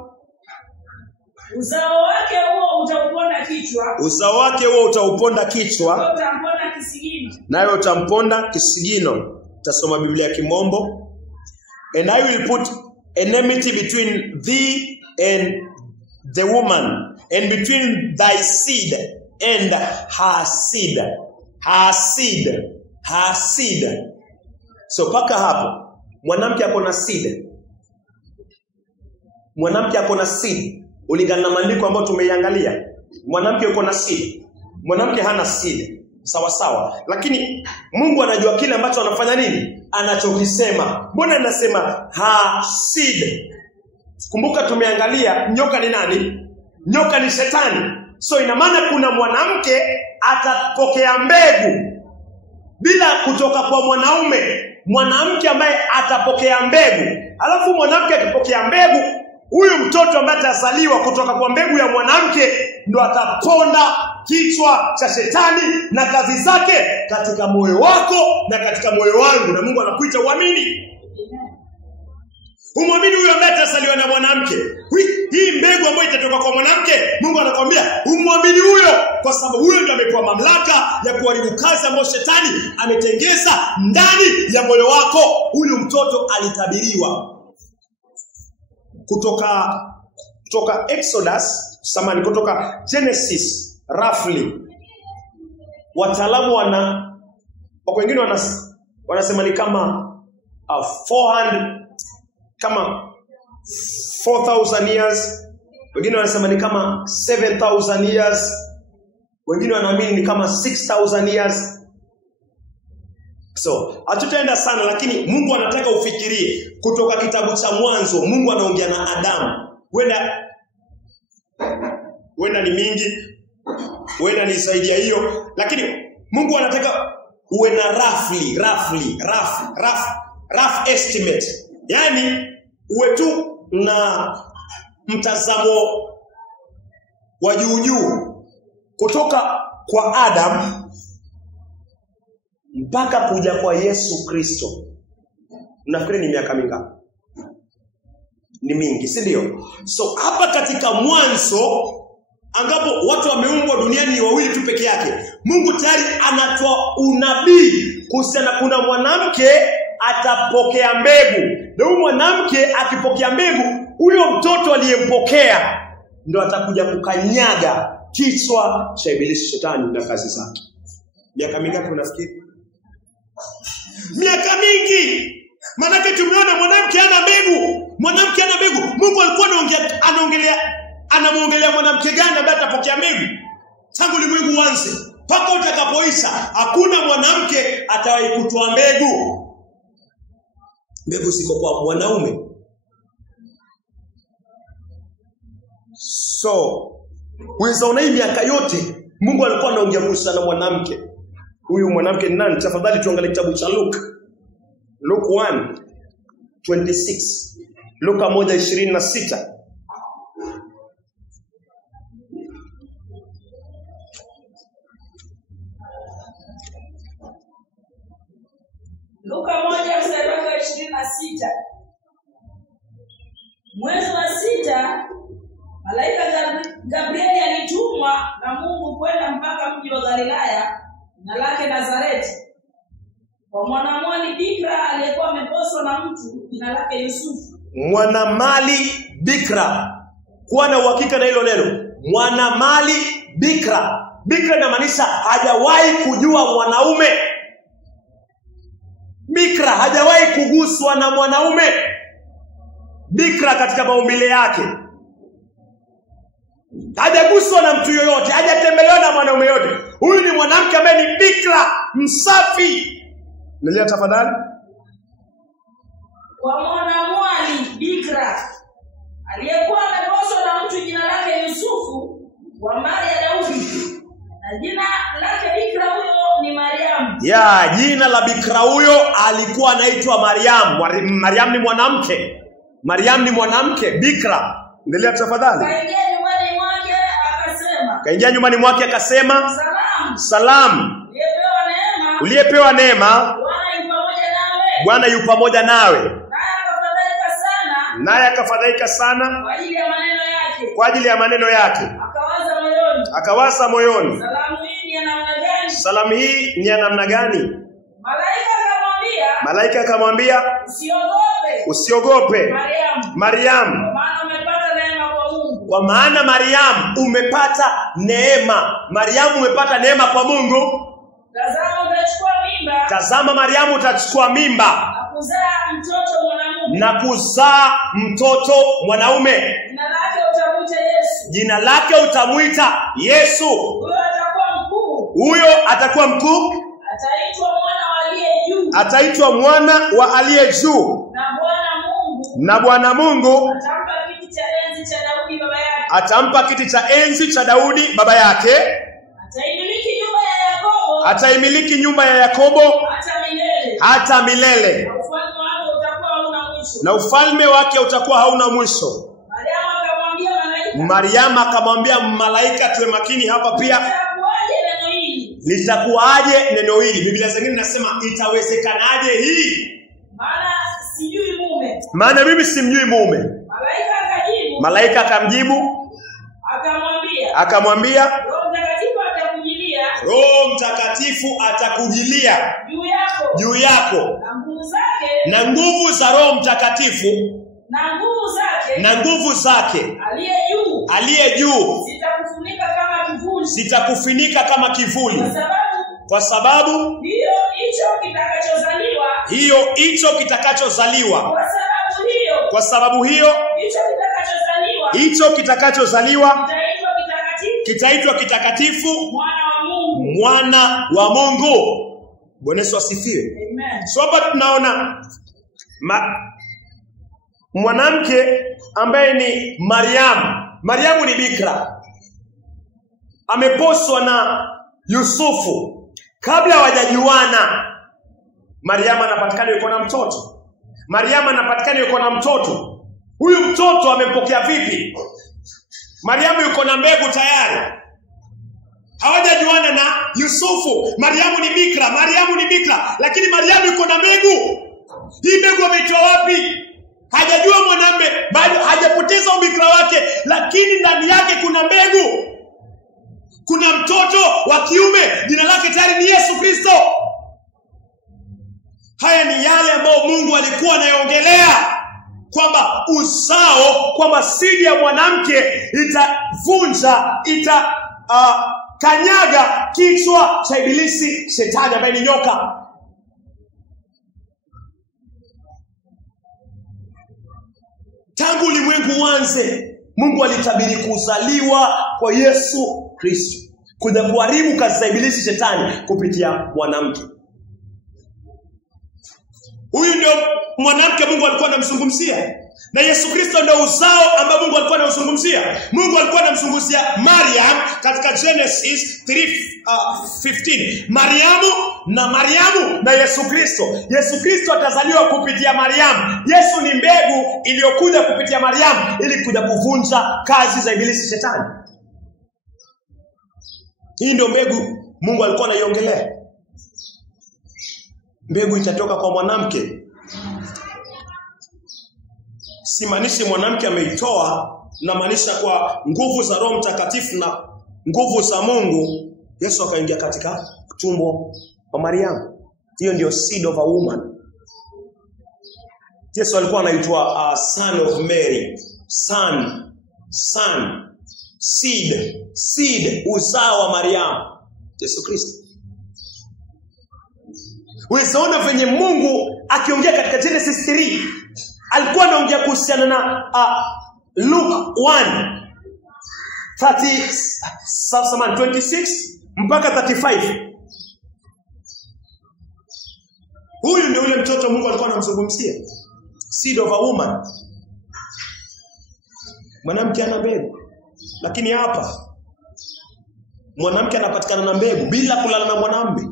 Uzao wake huo utauponda kichwa. Uzao wake huo utauponda kichwa. Nawe utamponda kisigino. Nawe utamponda kisigino. Tasoma Biblia ya Kimombo. And I will put enmity between thee and the woman, and between thy seed and her seed. Her seed. Her seed. So paka hapo. Mwanamke ako na seed. Mwanamke ako na seed. Ulingana na maandiko ambayo tumeiangalia. Mwanamke yuko na seed. Mwanamke hana seed. Sawa sawa. Lakini Mungu anajua kile ambacho anafanya nini? Anachokisema. Mbona anasema ha seed? Kumbuka tumeangalia nyoka ni nani? Nyoka ni shetani. So ina maana kuna mwanamke atapokea mbegu bila kutoka kwa mwanaume. Mwanamke ambaye atapokea mbegu. Alafu mwanamke akipokea mbegu, huyu mtoto ambaye atazaliwa kutoka kwa mbegu ya mwanamke ndo ataponda kichwa cha shetani na kazi zake katika moyo wako na katika moyo wangu. Na Mungu anakuita uamini. Umwamini huyo ambaye atazaliwa na mwanamke. Hii mbegu ambayo itatoka kwa mwanamke, Mungu anakuambia umwamini huyo, kwa sababu huyo ndiye amepewa mamlaka ya kuharibu kazi ambayo shetani ametengeza ndani ya moyo wako. Huyu mtoto alitabiriwa kutoka Exodus, kutoka Genesis roughly. Wataalamu wengine wanasema ni kama 4,000 years. Wengine wanasema ni kama 7,000 years. Wengine wanaamini ni kama 6,000 years. So, hatutaenda sana, lakini Mungu anataka ufikirie kutoka kitabu cha Mwanzo. Mungu anaongea na Adamu. Wenda ni mingi, wenda ni zaidi ya hiyo, lakini Mungu anataka uwe na rough estimate. Yaani uwe tu na mtazamo wa juu kutoka kwa Adam mpaka kuja kwa Yesu Kristo. Unafikiri ni miaka mingapi? Ni mingi, si ndio? So hapa katika Mwanzo ambapo watu wameumbwa duniani ni wawili tu peke yake, Mungu tayari anatoa unabii kuhusiana kuna mwanamke atapokea mbegu. Na huyo mwanamke akipokea mbegu, huyo mtoto aliyempokea ndio atakuja kukanyaga kichwa cha ibilisi shetani na kazi zake. Miaka mingapi unafikiri? Miaka mingi. Maana tumeona mwanamke ana mbegu. Mwanamke ana mbegu. Mungu alikuwa anamuongelea mwanamke gani ambaye atapokea mbegu? Tangu ulimwengu uanze mpaka utakapoisha, hakuna mwanamke atawahi kutoa mbegu. Mbegu ziko kwa mwanaume. So, unaona hii miaka yote Mungu alikuwa anaongea kuhusiana na mwanamke. Huyu mwanamke ni nani? Tafadhali tuangalie kitabu cha Luke 1:26. Luka 1:26. Luka 1:26. Mwezi wa 6, malaika Gabrieli alitumwa na Mungu kwenda mpaka mji wa Galilaya, na lake Nazareti, kwa mwanamwali bikira aliyekuwa ameposwa na mtu jina lake Yusufu. Mwanamali bikira. Kuwa na uhakika na hilo neno. Mwanamali bikira. Bikira inamaanisha hajawahi kujua mwanaume. Bikira hajawahi kuguswa na mwanaume. Bikira katika maumbile yake hajaguswa na mtu yoyote, hajatembelewa na mwanaume yote. Huyu ni mwanamke ambaye ni bikira msafi. Nilia tafadhali. Kwa mwanamwali bikira aliyekuwa ameposwa na mtu jina lake Yusufu wa mali ya Daudi, na jina lake bikira huyo ni Mariamu. Jina la bikira huyo alikuwa anaitwa Mariamu. Mariamu ni mwanamke. Mariamu ni mwanamke bikira. Endelea tafadhali. Kaingia nyumbani mwake akasema, Salamu. Uliyepewa neema, Bwana yu pamoja nawe. Naye akafadhaika sana kwa ajili ya maneno yake. Akawaza moyoni. Salamu hii ni ya namna gani? Malaika akamwambia, Usiogope Mariamu, kwa maana Mariamu umepata neema. Mariamu umepata neema kwa Mungu. Tazama Mariamu utachukua mimba na kuzaa mtoto mwanaume. Jina lake utamuita Yesu. Huyo atakuwa mkuu. Ataitwa mwana wa aliye juu. Na Bwana Mungu atampa kiti cha enzi cha Daudi baba yake. Ataimiliki nyumba ya Yakobo hata milele. Na ufalme wake utakuwa hauna mwisho. Mariamu akamwambia malaika, tuwe makini hapa pia. Litakuaje neno hili? Biblia zingine nasema itawezekanaje hii? Maana mimi simjui mume. Malaika akamjibu akamwambia, Roho Mtakatifu atakujilia juu yako, na nguvu za Roho Mtakatifu na nguvu zake aliye juu zitakufunika kama kivuli. Kwa sababu hicho kitakachozaliwa kwa sababu hiyo hicho kitakachozaliwa kitaitwa kitakatifu, mwana wa Mungu. Bwana Yesu asifiwe. So hapa tunaona mwanamke ambaye ni Mariamu. Mariamu ni bikira, ameposwa na Yusufu. Kabla hawajajuana, Mariamu anapatikana yuko na mtoto. Mariamu anapatikana yuko na mtoto. Huyu mtoto amempokea vipi? Mariamu yuko na mbegu tayari. Hawajajuana na Yusufu. Mariamu ni bikira, lakini Mariamu yuko na mbegu. Hii mbegu ameitoa wapi? Hajajua mwanamume, bado hajapoteza ubikira wake, lakini ndani yake kuna mbegu. Kuna mtoto wa kiume, jina lake tayari ni Yesu Kristo. Haya ni yale ambayo Mungu alikuwa anayaongelea kwamba uzao, kwamba siri ya mwanamke itavunja, kanyaga kichwa cha ibilisi shetani ambaye ni nyoka. Tangu ulimwengu uanze, Mungu alitabiri kuzaliwa kwa Yesu Kristo, kuja kuharibu kazi za ibilisi shetani kupitia mwanamke. Huyu ndio mwanamke Mungu alikuwa anamzungumzia. Na Yesu Kristo ndio uzao ambao Mungu alikuwa anamzungumzia. Mungu alikuwa anamzungumzia Mariam katika Genesis 3:15. Mariamu na Yesu Kristo. Yesu Kristo atazaliwa kupitia Mariamu. Yesu ni mbegu iliyokuja kupitia Mariamu ili kuja kuvunja kazi za ibilisi shetani. Hii ndio mbegu Mungu alikuwa anaiongelea. Mbegu itatoka kwa mwanamke. Simaanishi mwanamke ameitoa, na maanisha kwa nguvu za Roho Mtakatifu na nguvu za Mungu Yesu akaingia katika tumbo wa Mariamu. Hiyo ndio seed of a woman. Yesu alikuwa anaitwa son of Mary. Son, seed, uzao wa Mariamu, Yesu Kristo. Wezaona venye Mungu akiongea katika Genesis 3 alikuwa anaongea kuhusiana na Luke 1:26 mpaka 35. Huyu ndio ule mtoto Mungu alikuwa anamzungumzia, seed of a woman. Mwanamke ana mbegu, lakini hapa mwanamke anapatikana na mbegu bila kulala na mwanamume.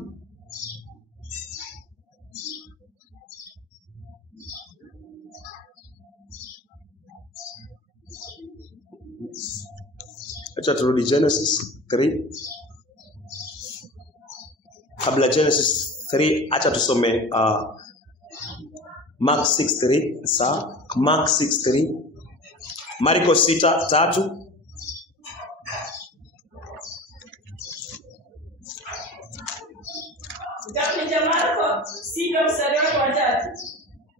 Acha turudi Genesis 3. Kabla Genesis 3 acha tusome Mark 6:3. Sawa? Mark 6:3. Marko 6:3. Kitabu cha Marko 6:3.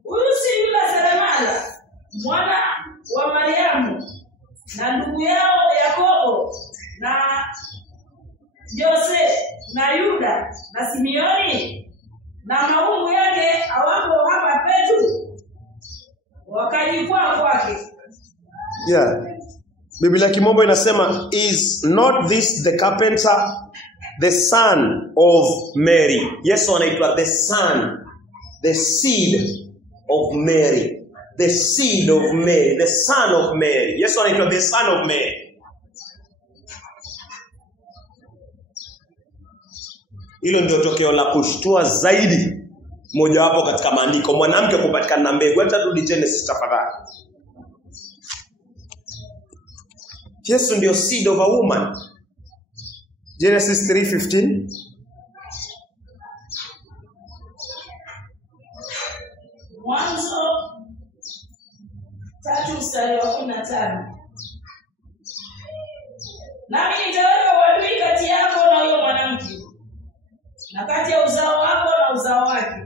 Huyu si yule seremala, mwana wa Mariamu, na ndugu yao Yakobo na Jose na Yuda na Simioni, na maungu yake hawapo hapa petu? Wakajikwaa kwake. Yeah. Biblia Kimombo inasema, is not this the carpenter, the son of Mary? Yesu anaitwa the son, the seed of Mary. The seed of Mary, the son of Mary. Yesu anaitwa the son of Mary. Hilo ndio tokeo la kushtua zaidi mojawapo katika maandiko, mwanamke kupatikana na mbegu. Hata rudi Genesis tafadhali. Yesu ndio seed of a woman. Genesis 3:15. Mwanzo 3:15. Nami nitaweka uadui kati yako na huyo mwanamke, na kati ya uzao wako na uzao wake.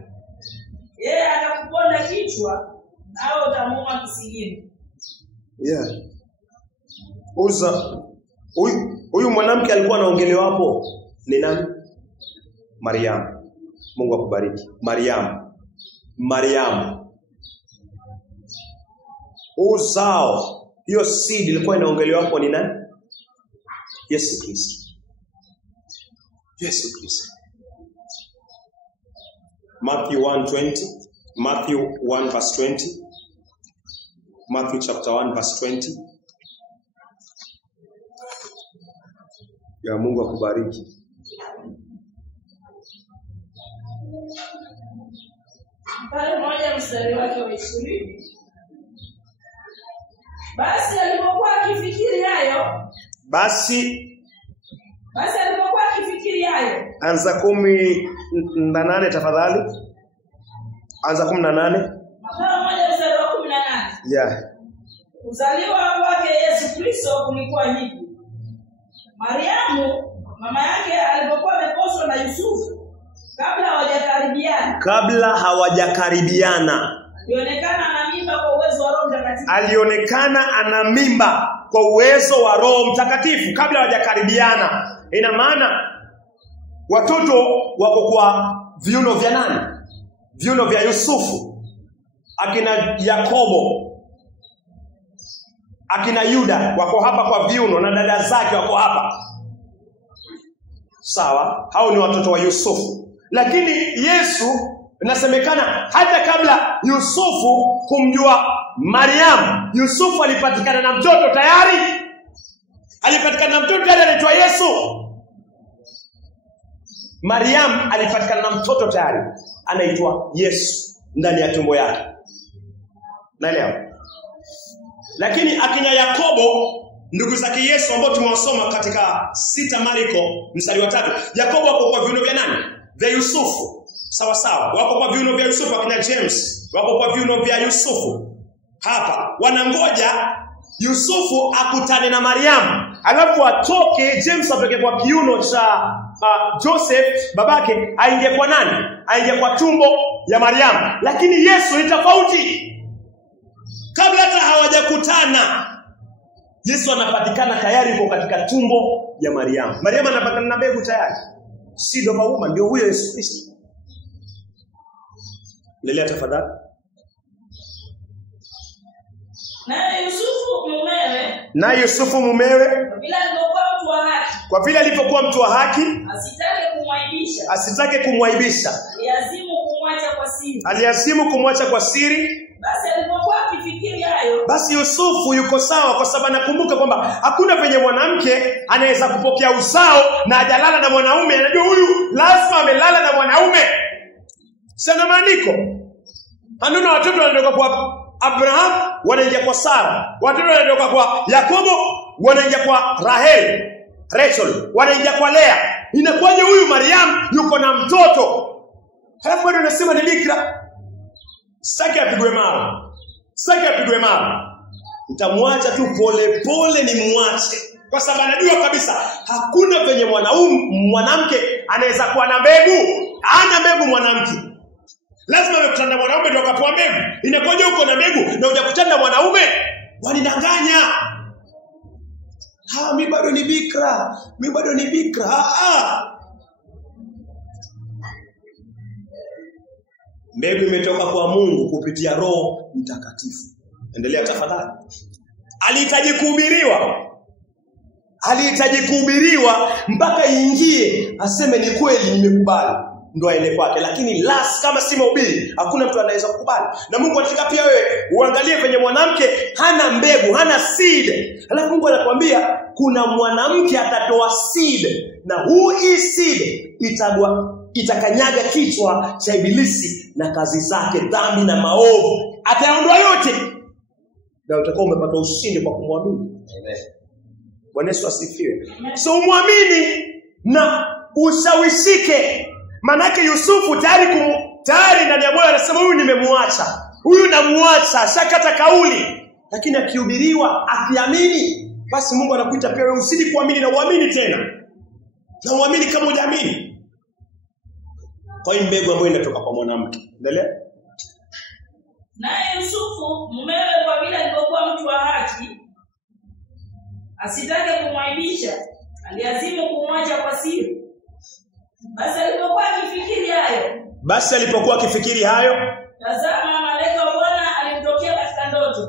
Yeye atakuponda kichwa, nawe utamuuma kisigino. Yeah. Huyu mwanamke alikuwa anaongelewa hapo ni nani? Mariamu. Mungu akubariki. Mariamu. Uzao, hiyo seed ilikuwa inaongelewa hapo ni nani? Yesu Kristo. Matthew 1:20. Matthew 1:20. Matthew chapter 1:20. Ya Mungu akubariki. Pale moja mstari wake wa 20. Basi alipokuwa akifikiri hayo. Anza 18 tafadhali. Anza 18. Mathayo 1:18. Yeah. Kuzaliwa kwake Yesu Kristo kulikuwa hivi. Mariamu mama yake alipokuwa ameposwa na Yusufu, kabla hawajakaribiana, alionekana na mimba kwa uwezo wa Roho Mtakatifu. Alionekana ana mimba kwa uwezo wa Roho Mtakatifu kabla hawajakaribiana. Ina maana watoto wako kwa viuno vya nani? Viuno vya Yusufu, akina Yakobo, akina Yuda wako hapa kwa viuno, na dada zake wako hapa. Sawa, hao ni watoto wa Yusufu. Lakini Yesu inasemekana hata kabla Yusufu kumjua Mariamu, Yusufu alipatikana na mtoto tayari. Alipatikana na mtoto tayari, anaitwa Yesu. Mariamu alipatikana na mtoto tayari, anaitwa Yesu ndani ya tumbo yake. Naelewa? Lakini akina Yakobo, ndugu zake Yesu ambao tumewasoma katika 6 Marko mstari wa 3, Yakobo wako kwa viuno vya nani? Vya Yusufu. Sawa sawa, wako kwa viuno vya Yusufu. Akina James wako kwa viuno vya Yusufu. Hapa wanangoja Yusufu akutane na Mariamu, alafu atoke James atoke kwa kiuno cha Joseph babake, aingie kwa nani? Aingie kwa tumbo ya Mariamu. Lakini Yesu ni tofauti. Kabla hata hawajakutana, Yesu anapatikana tayari yuko katika tumbo ya Mariamu. Mariamu anapatikana na mbegu tayari. Seed of a woman, ndio huyo Yesu Kristo. Lelea tafadhali. Na Yusufu mumewe, kwa vile alipokuwa mtu wa haki, asitake kumwaibisha, aliazimu kumwacha kwa siri. Basi Yusufu yuko sawa, kwa sababu anakumbuka kwamba hakuna venye mwanamke anaweza kupokea uzao na hajalala na mwanaume. Anajua huyu lazima amelala na mwanaume. Sana maandiko. Hanuna watoto wanatoka kwa Abraham wanaingia kwa Sara. Watoto wanatoka kwa Yakobo wanaingia kwa Rachel wanaingia kwa Lea. Inakuwaje huyu Mariam yuko na mtoto? Halafu bado unasema ni bikira? Sitaki apigwe mawe. Sitaki apigwe mawe. Nitamwacha tu pole pole, ni muache. Kwa sababu anajua kabisa hakuna venye mwanamke anaweza kuwa na mbegu. Hana mbegu mwanamke. Lazima ukutane na mwanaume ndio akapoa mbegu. Inakuwaje uko na mbegu na hujakutana na mwanaume? Wanidanganya. Mimi bado ni bikira. Mimi bado ni bikira. Mbegu imetoka kwa Mungu kupitia Roho Mtakatifu. Endelea tafadhali. Alihitaji kuhubiriwa mpaka ingie aseme ni kweli nimekubali, ndio aende kwake. Lakini kama si mahubiri hakuna mtu anaweza kukubali. Na Mungu anataka pia wewe uangalie venye mwanamke hana mbegu, hana seed. Alafu Mungu anakuambia kuna mwanamke atatoa seed, na hii seed itakanyaga kichwa cha ibilisi na kazi zake, dhambi na maovu. Ataondoa yote. Na utakuwa umepata ushindi kwa kumwamini. Amen. Bwana Yesu asifiwe. So umwamini na ushawishike. Manake Yusufu tayari ndani ya moyo anasema huyu nimemwacha. Huyu namuacha, shakata kauli. Lakini akihubiriwa, akiamini, basi Mungu anakuita pia wewe usidi kuamini na uamini tena. Na uamini kama hujaamini. Kwa hiyo mbegu ambayo inatoka kwa mwanamke. Endelea. Naye Yusufu mumewe, kwa vile alipokuwa mtu wa haki, asitake kumwaibisha, aliazimu kumwacha kwa siri. Basi alipokuwa akifikiri hayo,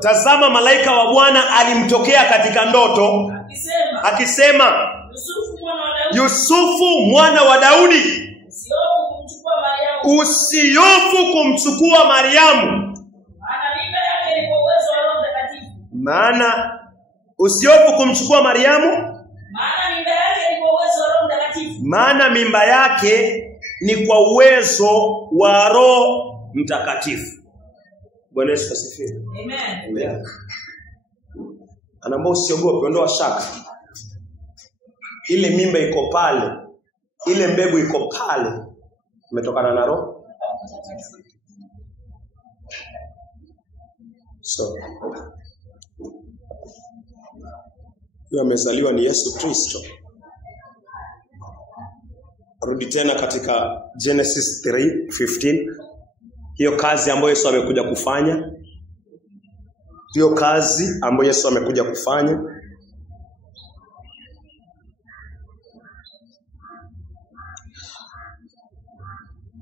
tazama malaika wa Bwana alimtokea katika ndoto, akisema Yusufu mwana wa Daudi, usiofu kumchukua Mariamu, maana usiofu kumchukua Mariamu, maana mimba yake ni kwa uwezo wa Roho Mtakatifu. Bwana Yesu asifiwe. Amen. Anaomba usiogope, ondoa shaka. Ile mimba iko pale. Ile mbegu iko pale. Imetokana na Roho. So yeye amezaliwa ni Yesu Kristo. Rudi tena katika Genesis 3:15. Hiyo kazi ambayo Yesu amekuja kufanya. Ndio kazi ambayo Yesu amekuja kufanya.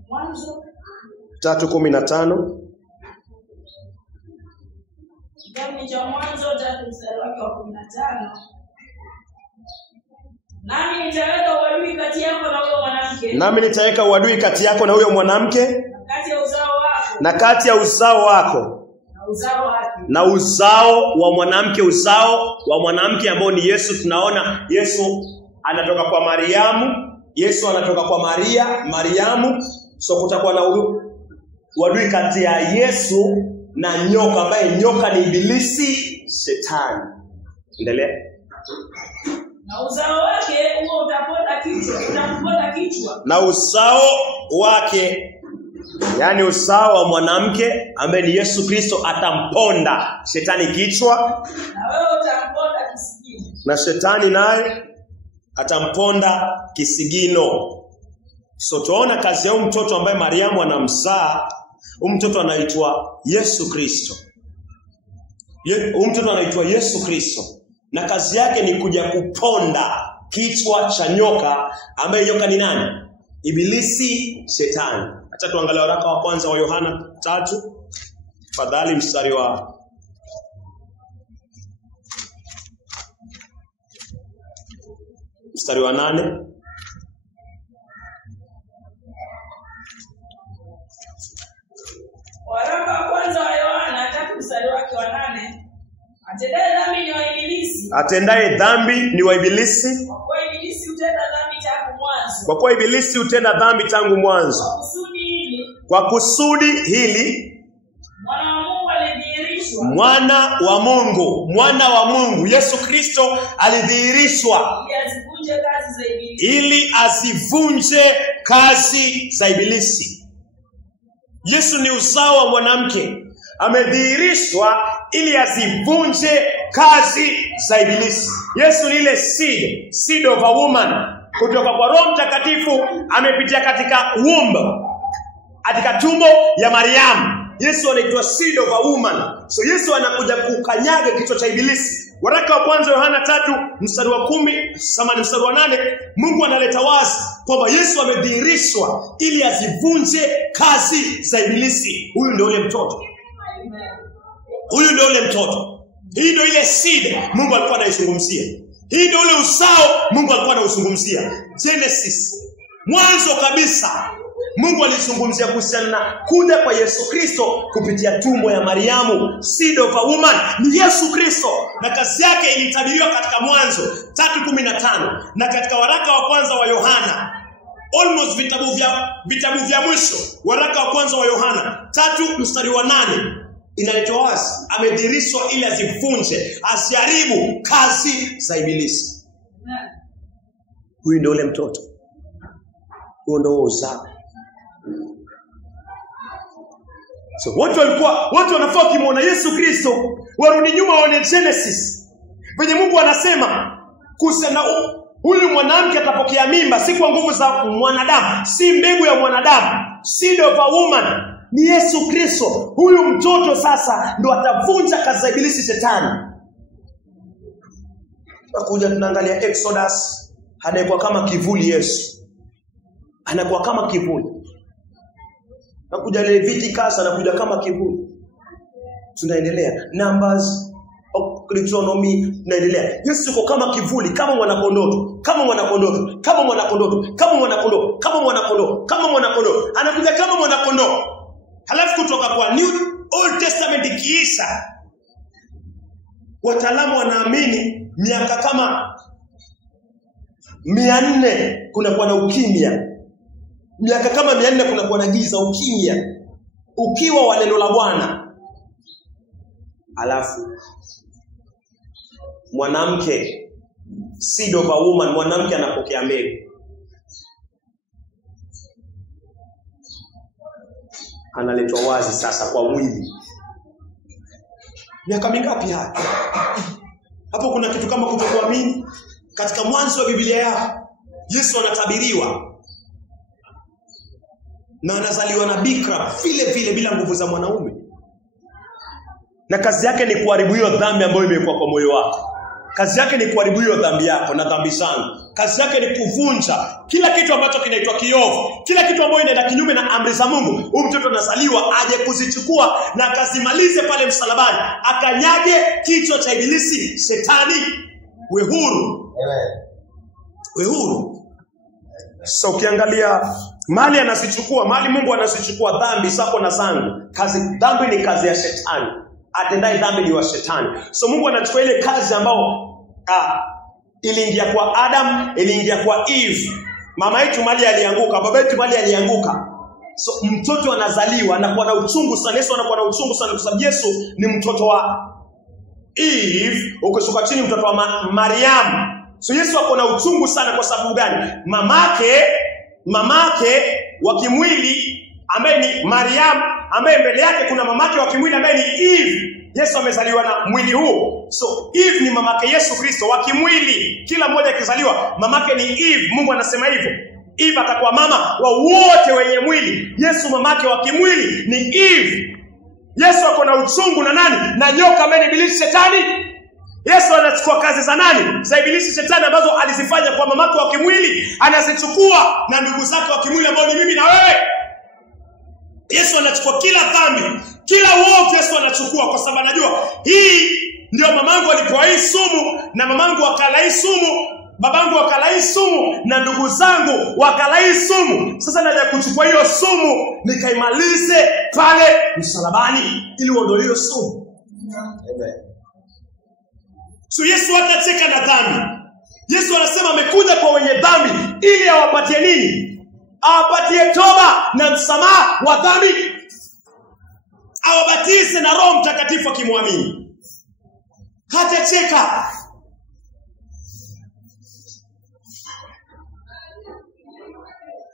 Mwanzo 3:15. kitabu cha Mwanzo 3:15. Nami nitaweka uadui kati yako na huyo mwanamke. Nami nitaweka uadui kati yako na huyo mwanamke, Kati ya uzao wako na kati ya uzao wako na uzao wake. na uzao wa mwanamke. Uzao wa mwanamke ambao ni Yesu. Tunaona Yesu anatoka kwa Mariamu, Yesu anatoka kwa Mariamu. So kutakuwa na uadui kati ya Yesu na nyoka, ambaye nyoka ni ibilisi, shetani. Endelea. Na uzao wake huo utakuponda kichwa. Na uzao wake, yani uzao wa mwanamke ambaye ni Yesu Kristo, atamponda shetani kichwa, Na wewe utamponda kisigino. na shetani naye atamponda kisigino. So tuona kazi ya mtoto ambaye Mariamu anamzaa. Mtoto anaitwa Yesu Kristo. Mtoto anaitwa Yesu Kristo, na kazi yake ni kuja kuponda kichwa cha nyoka, ambaye nyoka ni nani? Ibilisi, shetani. Acha tuangalie waraka wa kwanza wa Yohana 3. Fadhali mstari wa mstari wa 8. Waraka wa kwanza wa Yohana 3 mstari wake wa 8. Atendaye dhambi ni wa ibilisi. Atendaye dhambi ni wa ibilisi, Kwa kuwa ibilisi hutenda dhambi tangu mwanzo. kwa kuwa ibilisi hutenda dhambi tangu mwanzo. Kwa kusudi hili Mwana wa Mungu alidhihirishwa. Mwana wa Mungu Yesu Kristo alidhihirishwa ili azivunje kazi za ibilisi. Yesu ni uzao wa mwanamke, amedhihirishwa ili azivunje kazi za ibilisi. Yesu ni ile seed of a woman, kutoka kwa Roho Mtakatifu, amepitia katika womb, katika tumbo ya Mariamu. Yesu anaitwa seed of a woman. So Yesu anakuja kukanyaga kichwa cha ibilisi. Waraka wa kwanza Yohana 3 mstari wa 10 mstari wa 8, Mungu analeta wazi kwamba Yesu amedhihirishwa ili azivunje kazi za ibilisi. Huyu ndio ule mtoto. Huyu ndio ule mtoto. Hii ndio ile seed Mungu alikuwa anaizungumzia. Hii ndio ule uzao Mungu alikuwa anauzungumzia. Genesis, mwanzo kabisa, Mungu alizungumzia kuhusiana na kuja kwa Yesu Kristo kupitia tumbo ya Mariamu. Seed of a woman ni Yesu Kristo, na kazi yake ilitabiriwa katika Mwanzo 3:15, na katika waraka wa kwanza wa Yohana, almost vitabu vya mwisho, waraka wa kwanza wa Yohana 3 mstari wa 8, inaletwa wazi amedhihirishwa ili azivunje, asiharibu kazi za ibilisi. Huyu ndio ule mtoto. Huo ndio uzao. So watu wanafaa kimuona Yesu Kristo, warudi nyuma waone Genesis. Venye Mungu anasema kuhusiana huyu mwanamke atapokea mimba, si kwa nguvu za mwanadamu, si mbegu ya mwanadamu, seed of a woman, ni Yesu Kristo. Huyu mtoto sasa ndo atavunja kazi za ibilisi, shetani. Tunakuja tunaangalia Exodus, anakuwa kama kivuli. Yesu anakuwa kama kivuli. Nakuja Leviticus, anakuja kama kivuli. Tunaendelea Numbers, Deuteronomy, tunaendelea. Yesu yuko kama kivuli, kama mwanakondoo, kama mwanakondoo, kama mwanakondoo, kama mwanakondoo, kama mwanakondoo, kama mwanakondoo. Anakuja kama mwanakondoo. Halafu kutoka kwa New Old Testament ikiisha, wataalamu wanaamini miaka kama 400 kunakuwa na ukimya. Miaka kama 400 kunakuwa na giza, ukimya, ukiwa wa neno la Bwana. Alafu mwanamke, seed of a woman, mwanamke anapokea mbegu. Analetwa wazi sasa kwa mwili. Miaka mingapi hapa? Hapo kuna kitu kama kutokuamini. Katika mwanzo wa Biblia yako, Yesu anatabiriwa na anazaliwa na bikira vile vile bila nguvu za mwanaume. Na kazi yake ni kuharibu hiyo dhambi ambayo imekuwa kwa moyo wako. Kazi yake ni kuharibu hiyo dhambi yako na dhambi zangu. Kazi yake ni kuvunja kila kitu ambacho kinaitwa kiovu, kila kitu ambacho inaenda kinyume na amri za Mungu. Huyu mtoto anazaliwa aje kuzichukua na akazimalize pale msalabani, akanyage kichwa cha ibilisi, shetani. We huru. We huru. So ukiangalia mali anasichukua, mali Mungu anasichukua, dhambi zako na zangu. Dhambi ni kazi ya shetani. Atendaye dhambi ni wa shetani. So Mungu anachukua ile kazi ambao iliingia kwa Adam, iliingia kwa Eve. Mama yetu mali alianguka, baba yetu mali alianguka. So mtoto anazaliwa anakuwa na uchungu sana. Yesu anakuwa na uchungu sana kwa sababu Yesu ni mtoto wa Eve, ukishuka chini mtoto wa Mariamu. So Yesu ako na uchungu sana kwa sababu gani? Mamake wa kimwili ambaye ni Mariamu, ambaye mbele yake kuna mamake wa kimwili ambaye ni Eve. Yesu amezaliwa na mwili huu. So Eve ni mamake Yesu Kristo wa kimwili. Kila mmoja akizaliwa mamake ni Eve. Mungu anasema hivyo. Eve atakuwa mama wa wote wenye mwili. Yesu mamake wa kimwili ni Eve. Yesu ako na uchungu na nani? Na nyoka ambaye ni ibilisi shetani. Yesu anachukua kazi za nani? Za ibilisi shetani ambazo alizifanya kwa mamake wa kimwili, anazichukua na ndugu zake wa kimwili ambao ni mimi na wewe. Yesu anachukua kila dhambi, kila uovu Yesu anachukua, kwa sababu anajua hii ndio mamangu alipoa hii sumu, na mamangu akala hii sumu, babangu akala hii sumu, na ndugu zangu wakala hii sumu. Sasa naja kuchukua hiyo sumu nikaimalize pale msalabani ili uondolewe sumu. Amen. So Yesu hatacheka na dhambi. Yesu anasema amekuja kwa wenye dhambi ili awapatie nini? Awapatie toba na msamaha wa dhambi. Awabatize na Roho Mtakatifu akimwamini. Hatacheka.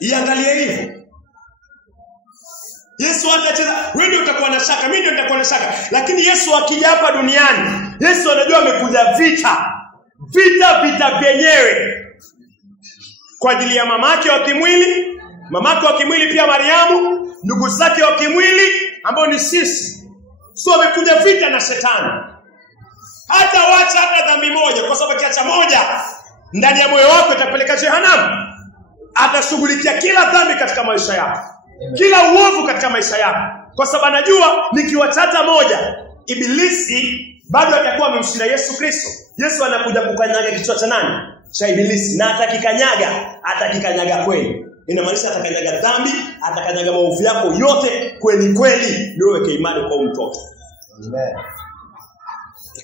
Iangalie hivyo. Yesu hatacheza. Wewe ndio utakuwa na shaka, mimi ndio nitakuwa na shaka. Lakini Yesu akija hapa duniani, Yesu anajua amekuja vita vyenyewe. Kwa ajili ya mamake wa kimwili pia Mariamu, ndugu zake wa kimwili ambao ni sisi. So amekuja vita na shetani. Hata wacha hata dhambi moja, kwa sababu kiacha moja ndani ya moyo wako itapeleka jehanamu. Atashughulikia kila dhambi katika maisha yako. Kila uovu katika maisha yako. Kwa sababu anajua nikiwachata moja, ibilisi bado atakuwa amemshinda Yesu Kristo. Yesu anakuja kukanyaga kichwa cha nani? Cha ibilisi. Na atakikanyaga kweli. Inamaanisha atakanyaga dhambi, atakanyaga maovu yako yote kweli. Ndio weke imani kwa mtoto. Amen.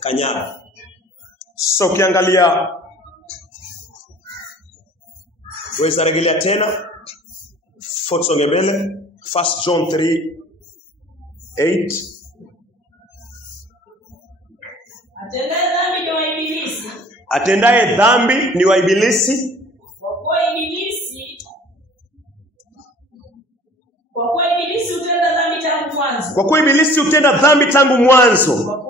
Kanyaga. So ukiangalia, weza rejelea tena Fotsonge mbele 1 John 3:8. Atendaye dhambi ni wa ibilisi. Kwa kuwa ibilisi hutenda dhambi tangu mwanzo.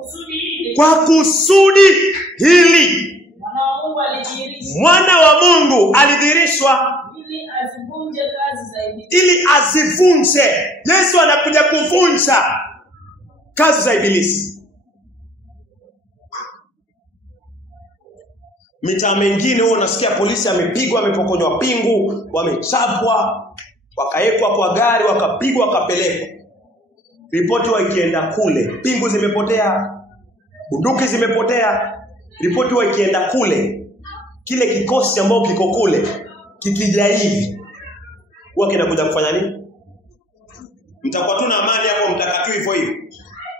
Kwa kusudi hili Mwana wa Mungu alidhihirishwa ili azivunje. Yesu anakuja kuvunja kazi za ibilisi. Mitaa mingine huo unasikia polisi amepigwa, amepokonywa pingu, wamechapwa, wakaekwa kwa gari, wakapigwa, wakapelekwa. Ripoti ikienda kule, pingu zimepotea, bunduki zimepotea. Ripoti ikienda kule, kile kikosi ambao kiko kule kikija hivi, huwa kinakuja kufanya nini? Mtakuwa tu na amani hapo, mtakatu hivyo hivyo.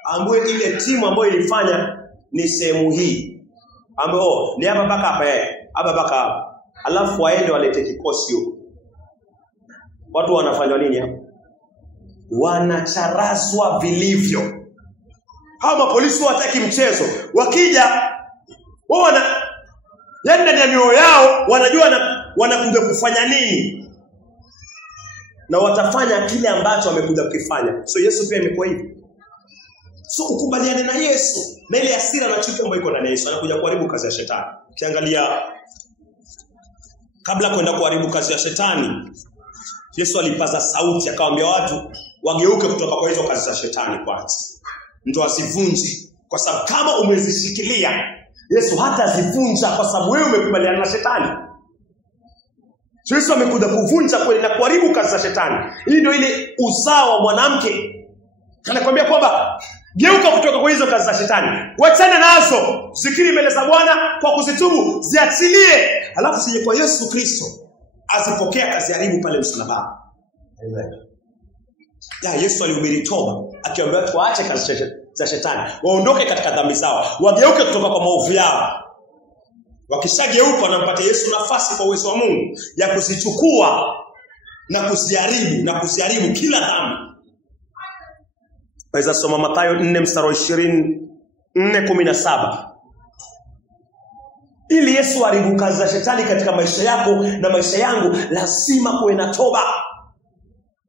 Ambue ile timu ambayo ilifanya ni sehemu hii, ambao ni hapa mpaka hapa, alafu waende walete kikosi huko. Watu wanafanywa nini hapo? Wanacharazwa vilivyo. Hawa polisi wataki mchezo. Wakija wao yaani ndani ya mioyo yao wanajua wanakuja kufanya nini, na watafanya kile ambacho wamekuja kukifanya. So Yesu pia imekuwa hivi. So ukubaliane na Yesu, na ile hasira na chuki ambayo iko ndani ya Yesu, anakuja kuharibu kazi ya shetani. Ukiangalia kabla kwenda kuharibu kazi ya shetani, Yesu alipaza sauti akawaambia watu wageuke kutoka kwa hizo kazi za shetani kwanza. Ndio asivunje. Kwa sababu kama umezishikilia, Yesu hatazivunja kwa sababu wewe umekubaliana na shetani. Yesu amekuja kuvunja kweli na kuharibu kazi za shetani. Hii ndio ile uzao wa mwanamke. Anakuambia kwamba geuka kutoka kwa hizo kazi za shetani. Wachana nazo. Zikiri mbele za Bwana kwa kuzitubu, ziachilie. Alafu sije kwa Yesu Kristo azipokea kazi haribu pale msalabani. Amen. Ya Yesu alihubiri toba, akiwaambia watu waache kazi za shetani, waondoke katika dhambi zao, wageuke kutoka kwa maovu yao. Wakishageuka wanampatia Yesu nafasi kwa uwezo wa Mungu ya kuzichukua na kuziharibu kila dhambi. Waweza soma Mathayo 4:24-17. Ili Yesu haribu kazi za shetani katika maisha yako na maisha yangu, lazima kuwe na toba.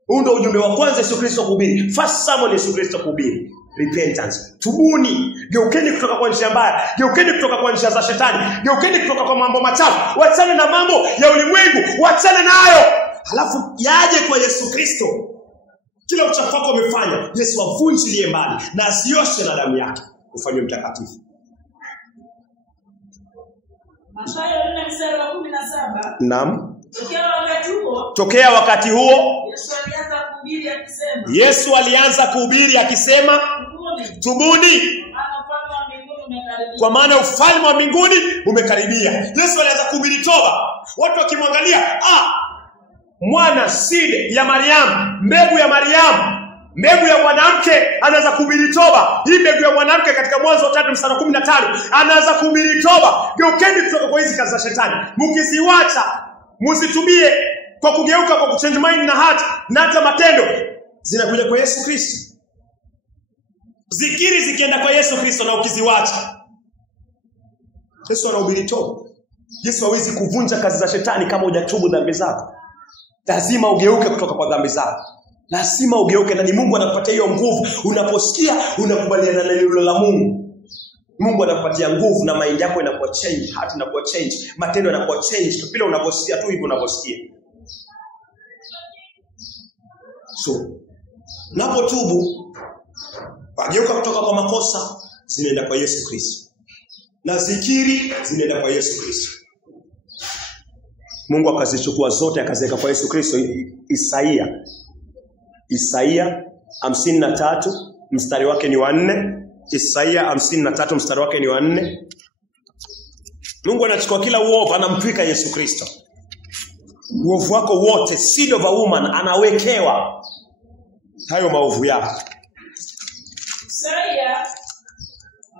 Huu ndio ujumbe wa kwanza Yesu Kristo kuhubiri. First sermon Yesu Kristo kuhubiri. Repentance. Tubuni. Geukeni kutoka kwa njia mbaya. Geukeni kutoka kwa njia za shetani. Geukeni kutoka kwa mambo machafu. Wachane na mambo ya ulimwengu. Wachane nayo. Halafu yaje kwa Yesu Kristo. Kila uchafu wako umefanya, Yesu avunjilie mbali na asioshe na damu yake, ufanywe mtakatifu. Mathayo 4:17. Naam. Tokea wakati huo Yesu alianza kuhubiri akisema, tubuni, kwa maana ufalme wa mbinguni umekaribia. Yesu alianza kuhubiri toba. Watu wakimwangalia, mwana seed ya Mariamu, mbegu ya Mariamu, mbegu ya mwanamke, anaanza kuhubiri toba. Hii mbegu ya mwanamke katika Mwanzo 3:15 anaanza kuhubiri toba. Geukeni kutoka kwa hizi kazi za shetani. Mkiziacha, msitubie kwa kugeuka, kwa kuchange mind na heart na hata matendo, zinakuja kwa Yesu Kristo. Zikiri zikienda kwa Yesu Kristo na ukiziacha, Yesu anahubiri toba. Yesu hawezi kuvunja kazi za shetani kama hujatubu dhambi zako. Lazima ugeuke kutoka kwa dhambi zako. Lazima ugeuke, na ni Mungu anakupatia hiyo nguvu. Unaposikia unakubaliana na neno la Mungu, Mungu anakupatia nguvu na mind yako inakuwa change, heart inakuwa change, matendo yanakuwa change bila unaposikia tu hivyo unaposikia. So, unapotubu, wageuka kutoka kwa makosa, zinaenda kwa Yesu Kristo. Na zikiri zinaenda kwa Yesu Kristo. Mungu akazichukua zote akaziweka kwa Yesu Kristo. Isaia 53 mstari wake ni wa 4. Isaia 53 mstari wake ni wa 4. Mungu anachukua kila uovu, anamtwika Yesu Kristo. Uovu wako wote, seed of a woman, anawekewa hayo maovu yako. Isaia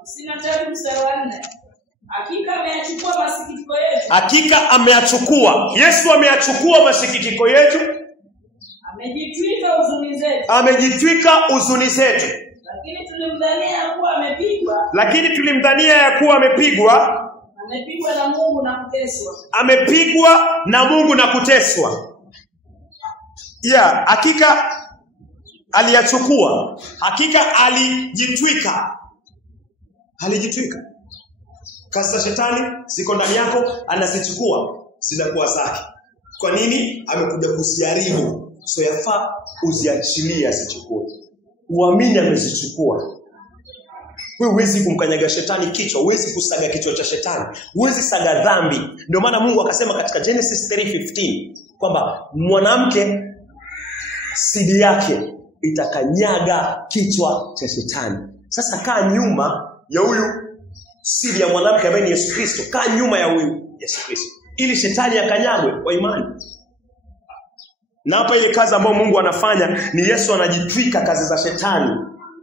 53 mstari wa 4. Hakika ameyachukua masikitiko yetu. Hakika ameyachukua. Yesu ameyachukua masikitiko yetu. Amejitwika huzuni zetu. Amejitwika huzuni zetu. Lakini tulimdhania ya kuwa amepigwa. Amepigwa na Mungu na kuteswa. Amepigwa na Mungu na kuteswa. Hakika aliyachukua. Hakika alijitwika. Kazi za shetani ziko ndani yako, anazichukua, zinakuwa zake. Kwa nini? Amekuja kuziharibu. So yafaa uziachilie asichukue. Uamini amezichukua. Wewe huwezi kumkanyaga shetani kichwa, huwezi kusaga kichwa cha shetani, huwezi saga dhambi. Ndio maana Mungu akasema katika Genesis 3:15 kwamba mwanamke sidi yake itakanyaga kichwa cha shetani. Sasa kaa nyuma ya huyu sidi ya mwanamke ambaye ni Yesu Kristo. Kaa nyuma ya huyu Yesu Kristo ili shetani akanyagwe kwa imani. Na hapa ile kazi ambayo Mungu anafanya ni Yesu anajitwika kazi za shetani.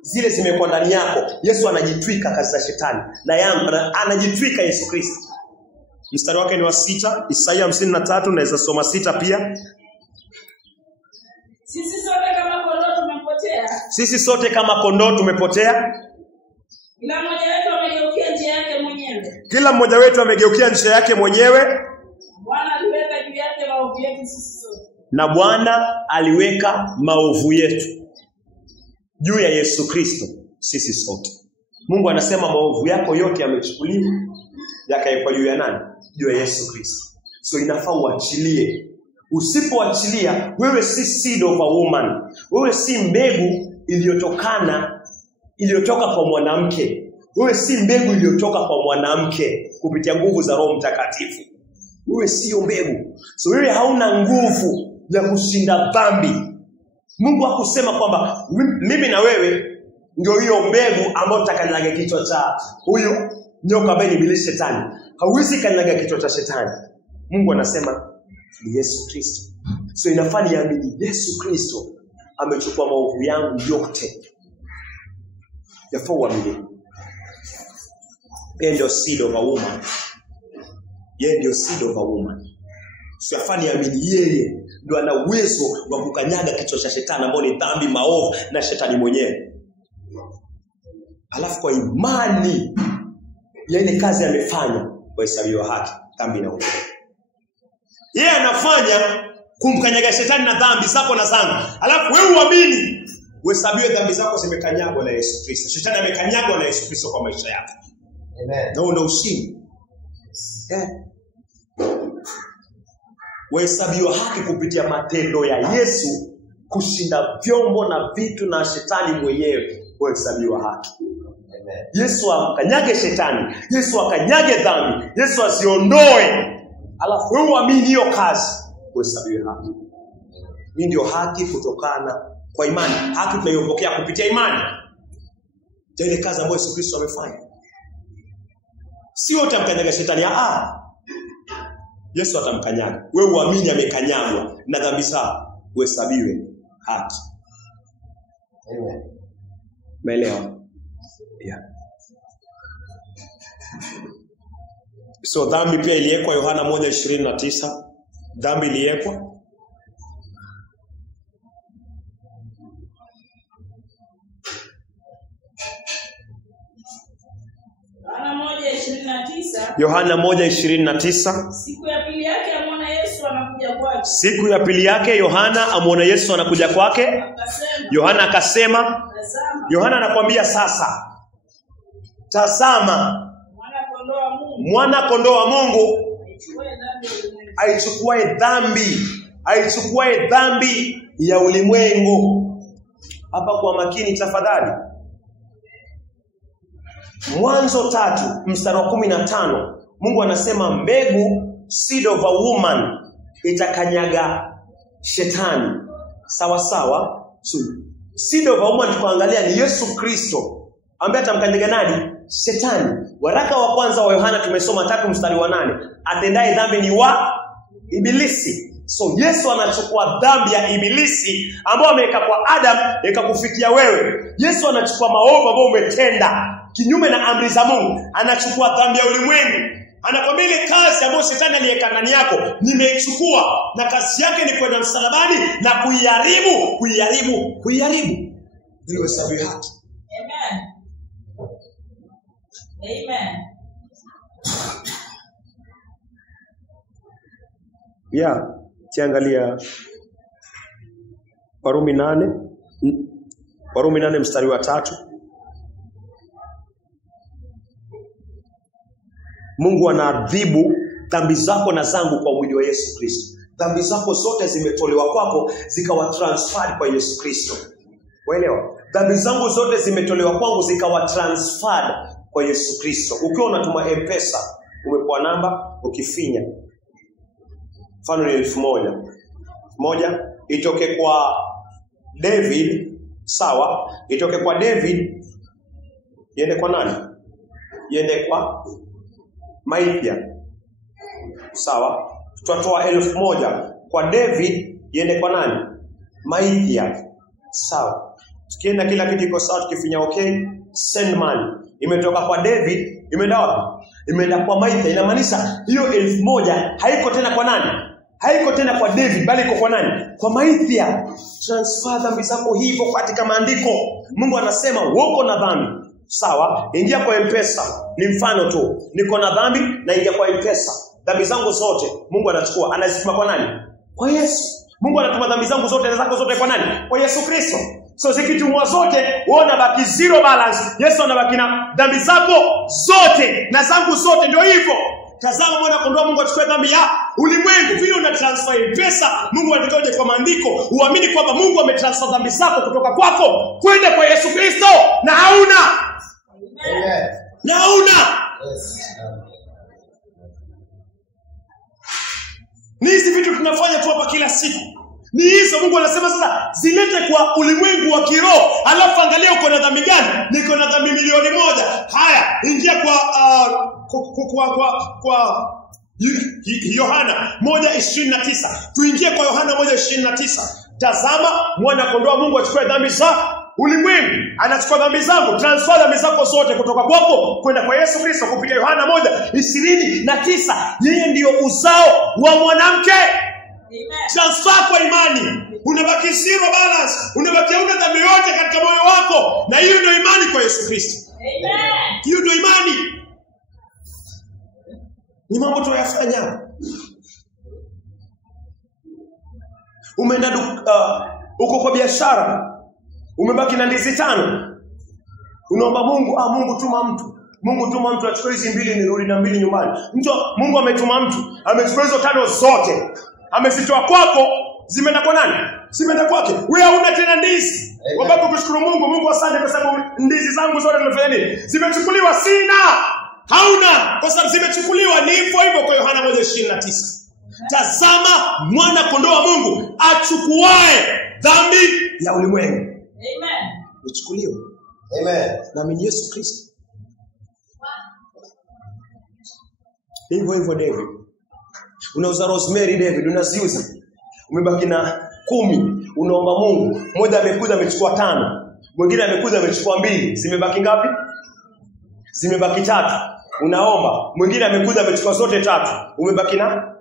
Zile zimekuwa ndani yako. Yesu anajitwika kazi za shetani. Na yangu anajitwika Yesu Kristo. Mstari wake ni wa 6, Isaia 53, naweza soma 6 pia. Sisi sote kama kondoo tumepotea. Kila mmoja wetu amegeukia njia yake mwenyewe. Na Bwana aliweka maovu yetu juu ya Yesu Kristo sisi sote. Mungu anasema maovu yako yote yamechukuliwa, yakawekwa juu ya nani? Juu ya Yesu Kristo. So inafaa uachilie. Usipoachilia, wewe si seed of a woman. Wewe si mbegu iliyotoka kwa mwanamke. Wewe si mbegu iliyotoka kwa mwanamke kupitia nguvu za Roho Mtakatifu. Wewe sio mbegu. So wewe hauna nguvu ya kushinda dhambi. Mungu hakusema kwamba mimi na wewe ndio hiyo mbegu ambayo utakanyaga kichwa cha huyo nyoka ambaye ni ibilisi shetani. Hauwezi kanyaga kichwa cha shetani. Mungu anasema ni Yesu Kristo. So inafaa niamini Yesu Kristo amechukua maovu yangu yote. Yafaa uamini. Yeye ndio seed of a woman. Yeye ndio seed of a woman. So yafaa niamini yeye ndio ana uwezo wa kukanyaga kichwa cha shetani ambao ni dhambi, maovu na shetani mwenyewe. Alafu kwa imani ya ile kazi amefanya wahesabiwa haki, dhambi na uovu. Yeye anafanya kumkanyaga shetani na dhambi zako na zangu. Alafu wewe uamini, uhesabiwe dhambi zako zimekanyagwa na Yesu Kristo. Shetani amekanyagwa na Yesu Kristo kwa maisha yako. Amen. Na ndio ushindi. Wahesabiwa haki kupitia matendo ya Yesu kushinda vyombo na vitu na shetani mwenyewe. Wahesabiwa haki. Amen. Yesu akanyage shetani, Yesu akanyage dhambi, Yesu asiondoe. Alafu wewe uamini hiyo kazi, wahesabiwa haki. Hii ndio haki kutokana kwa imani. Haki tunayopokea kupitia imani. Ndio ile kazi ambayo Yesu Kristo amefanya. Sio utamkanyaga shetani. Yesu atamkanyaga. Wewe uamini amekanyagwa na dhambi zako, uhesabiwe haki. Amen. Umeelewa? Yeah. So dhambi pia iliwekwa Yohana 1:29. Dhambi iliwekwa. Yohana 1:29. Siku ya pili yake amwona Yesu anakuja kwake. Siku ya pili yake Yohana amwona Yesu anakuja kwake. Yohana akasema, Yohana anakuambia sasa, tazama mwana kondoo wa Mungu aichukuae dhambi ya ulimwengu. Hapa kwa makini tafadhali. Mwanzo 3:15 Mungu anasema mbegu, seed of a woman, itakanyaga shetani. Sawa sawa. So, seed of a woman tukaangalia ni Yesu Kristo ambaye atamkanyaga nani? Shetani. Waraka wa kwanza wa Yohana tumesoma 3:8. Atendaye dhambi ni wa ibilisi. So Yesu anachukua dhambi ya ibilisi ambayo ameweka kwa Adam ikakufikia wewe. Yesu anachukua maovu ambayo umetenda kinyume na amri za Mungu. Anachukua dhambi ya ulimwengu. Anakwambia ile kazi ambayo shetani aliweka ndani yako nimeichukua, na kazi yake ni kwenda msalabani na kuiharibu. Ndio hesabu haki. Amen. Amen. Yeah, tiangalia Warumi 8 mstari wa 3. Mungu anaadhibu dhambi zako na zangu kwa mwili wa Yesu Kristo. Dhambi zako zote zimetolewa kwako zikawa transferred kwa Yesu Kristo. Waelewa? Dhambi zangu zote zimetolewa kwangu zikawa transferred kwa Yesu Kristo. Ukiwa unatuma M-Pesa, umepewa namba, ukifinya mfano ni 1000 itoke kwa David, sawa? Itoke kwa David iende kwa nani? Iende kwa Maithia, sawa? Tutatoa 1000 kwa David iende kwa nani? Maithia, sawa? Tukienda kila kitu iko sawa, tukifinya okay, send money. Imetoka kwa David, imeenda wapi? Imeenda kwa Maithia. Inamaanisha hiyo 1000 haiko tena kwa nani? Haiko tena kwa David, bali iko kwa nani? Kwa Maithia. Transfer dhambi zako hivyo katika maandiko. Mungu anasema uko na dhambi, sawa? Ingia kwa M-Pesa. Ni mfano tu. Niko na dhambi na ingia kwa M-Pesa. Dhambi zangu zote Mungu anachukua, anazituma kwa nani? Kwa Yesu. Mungu anatuma dhambi zangu zote na zako zote kwa nani? Kwa Yesu Kristo. So zikitumwa zote, wewe unabaki zero balance. Yesu anabaki na dhambi zako zote na zangu zote. Ndio hivyo. Tazama mwana kondoo Mungu achukue dhambi ya ulimwengu. Vile una transfer pesa, Mungu anatoje kwa maandiko. Uamini kwamba Mungu ametransfer dhambi zako kutoka kwako kwenda kwa Yesu Kristo na hauna. Amen. Na una Yes. ni hizi vitu tunafanya tu hapa kila siku. Ni hizo Mungu anasema sasa zilete kwa ulimwengu wa kiroho. Alafu angalia uko na dhambi gani? Niko na dhambi milioni 1. Haya, ingia kwa Yohana 1:29. Tuingie kwa Yohana 1:29. Tazama mwana kondoo wa Mungu achukue dhambi za ulimwengu. Anachukua dhambi zangu, transfer dhambi zako zote kutoka kwako kwenda kwa Yesu Kristo kupitia Yohana 1:29. Yeye ndiyo uzao wa mwanamke. Transfer kwa imani. Unabaki zero balance. Unabaki una dhambi yote katika moyo wako. Na hiyo ndio imani kwa Yesu Kristo. Amen. Hiyo ndio imani. Ni mambo tunayofanya. Umeenda uko kwa biashara. Umebaki na ndizi 5. Unaomba Mungu, Mungu tuma mtu. Mungu tuma mtu achukue hizi 2 nirudi na 2 nyumbani. Mungu ametuma mtu, amechukua hizo 5 zote. Amezitoa kwako, zimeenda kwa nani? Zimeenda kwake. Wewe hauna tena ndizi. Wakati kushukuru Mungu, Mungu asante kwa sababu ndizi zangu zote nimefanya nini? Zimechukuliwa, sina. Hauna, kwa sababu zimechukuliwa. Ni hivyo hivyo kwa Yohana 1:29. Tazama mwana kondoo wa Mungu achukuae dhambi ya ulimwengu. Amen. Uchukuliwe. Amen. Na mimi Yesu Kristo. Hivyo hivyo David. Unauza rosemary David, unaziuza. Umebaki na 10. Unaomba Mungu. Mmoja amekuja amechukua 5. Mwingine amekuja amechukua 2. Zimebaki ngapi? Zimebaki 3. Unaomba. Mwingine amekuja amechukua zote 3. Umebaki na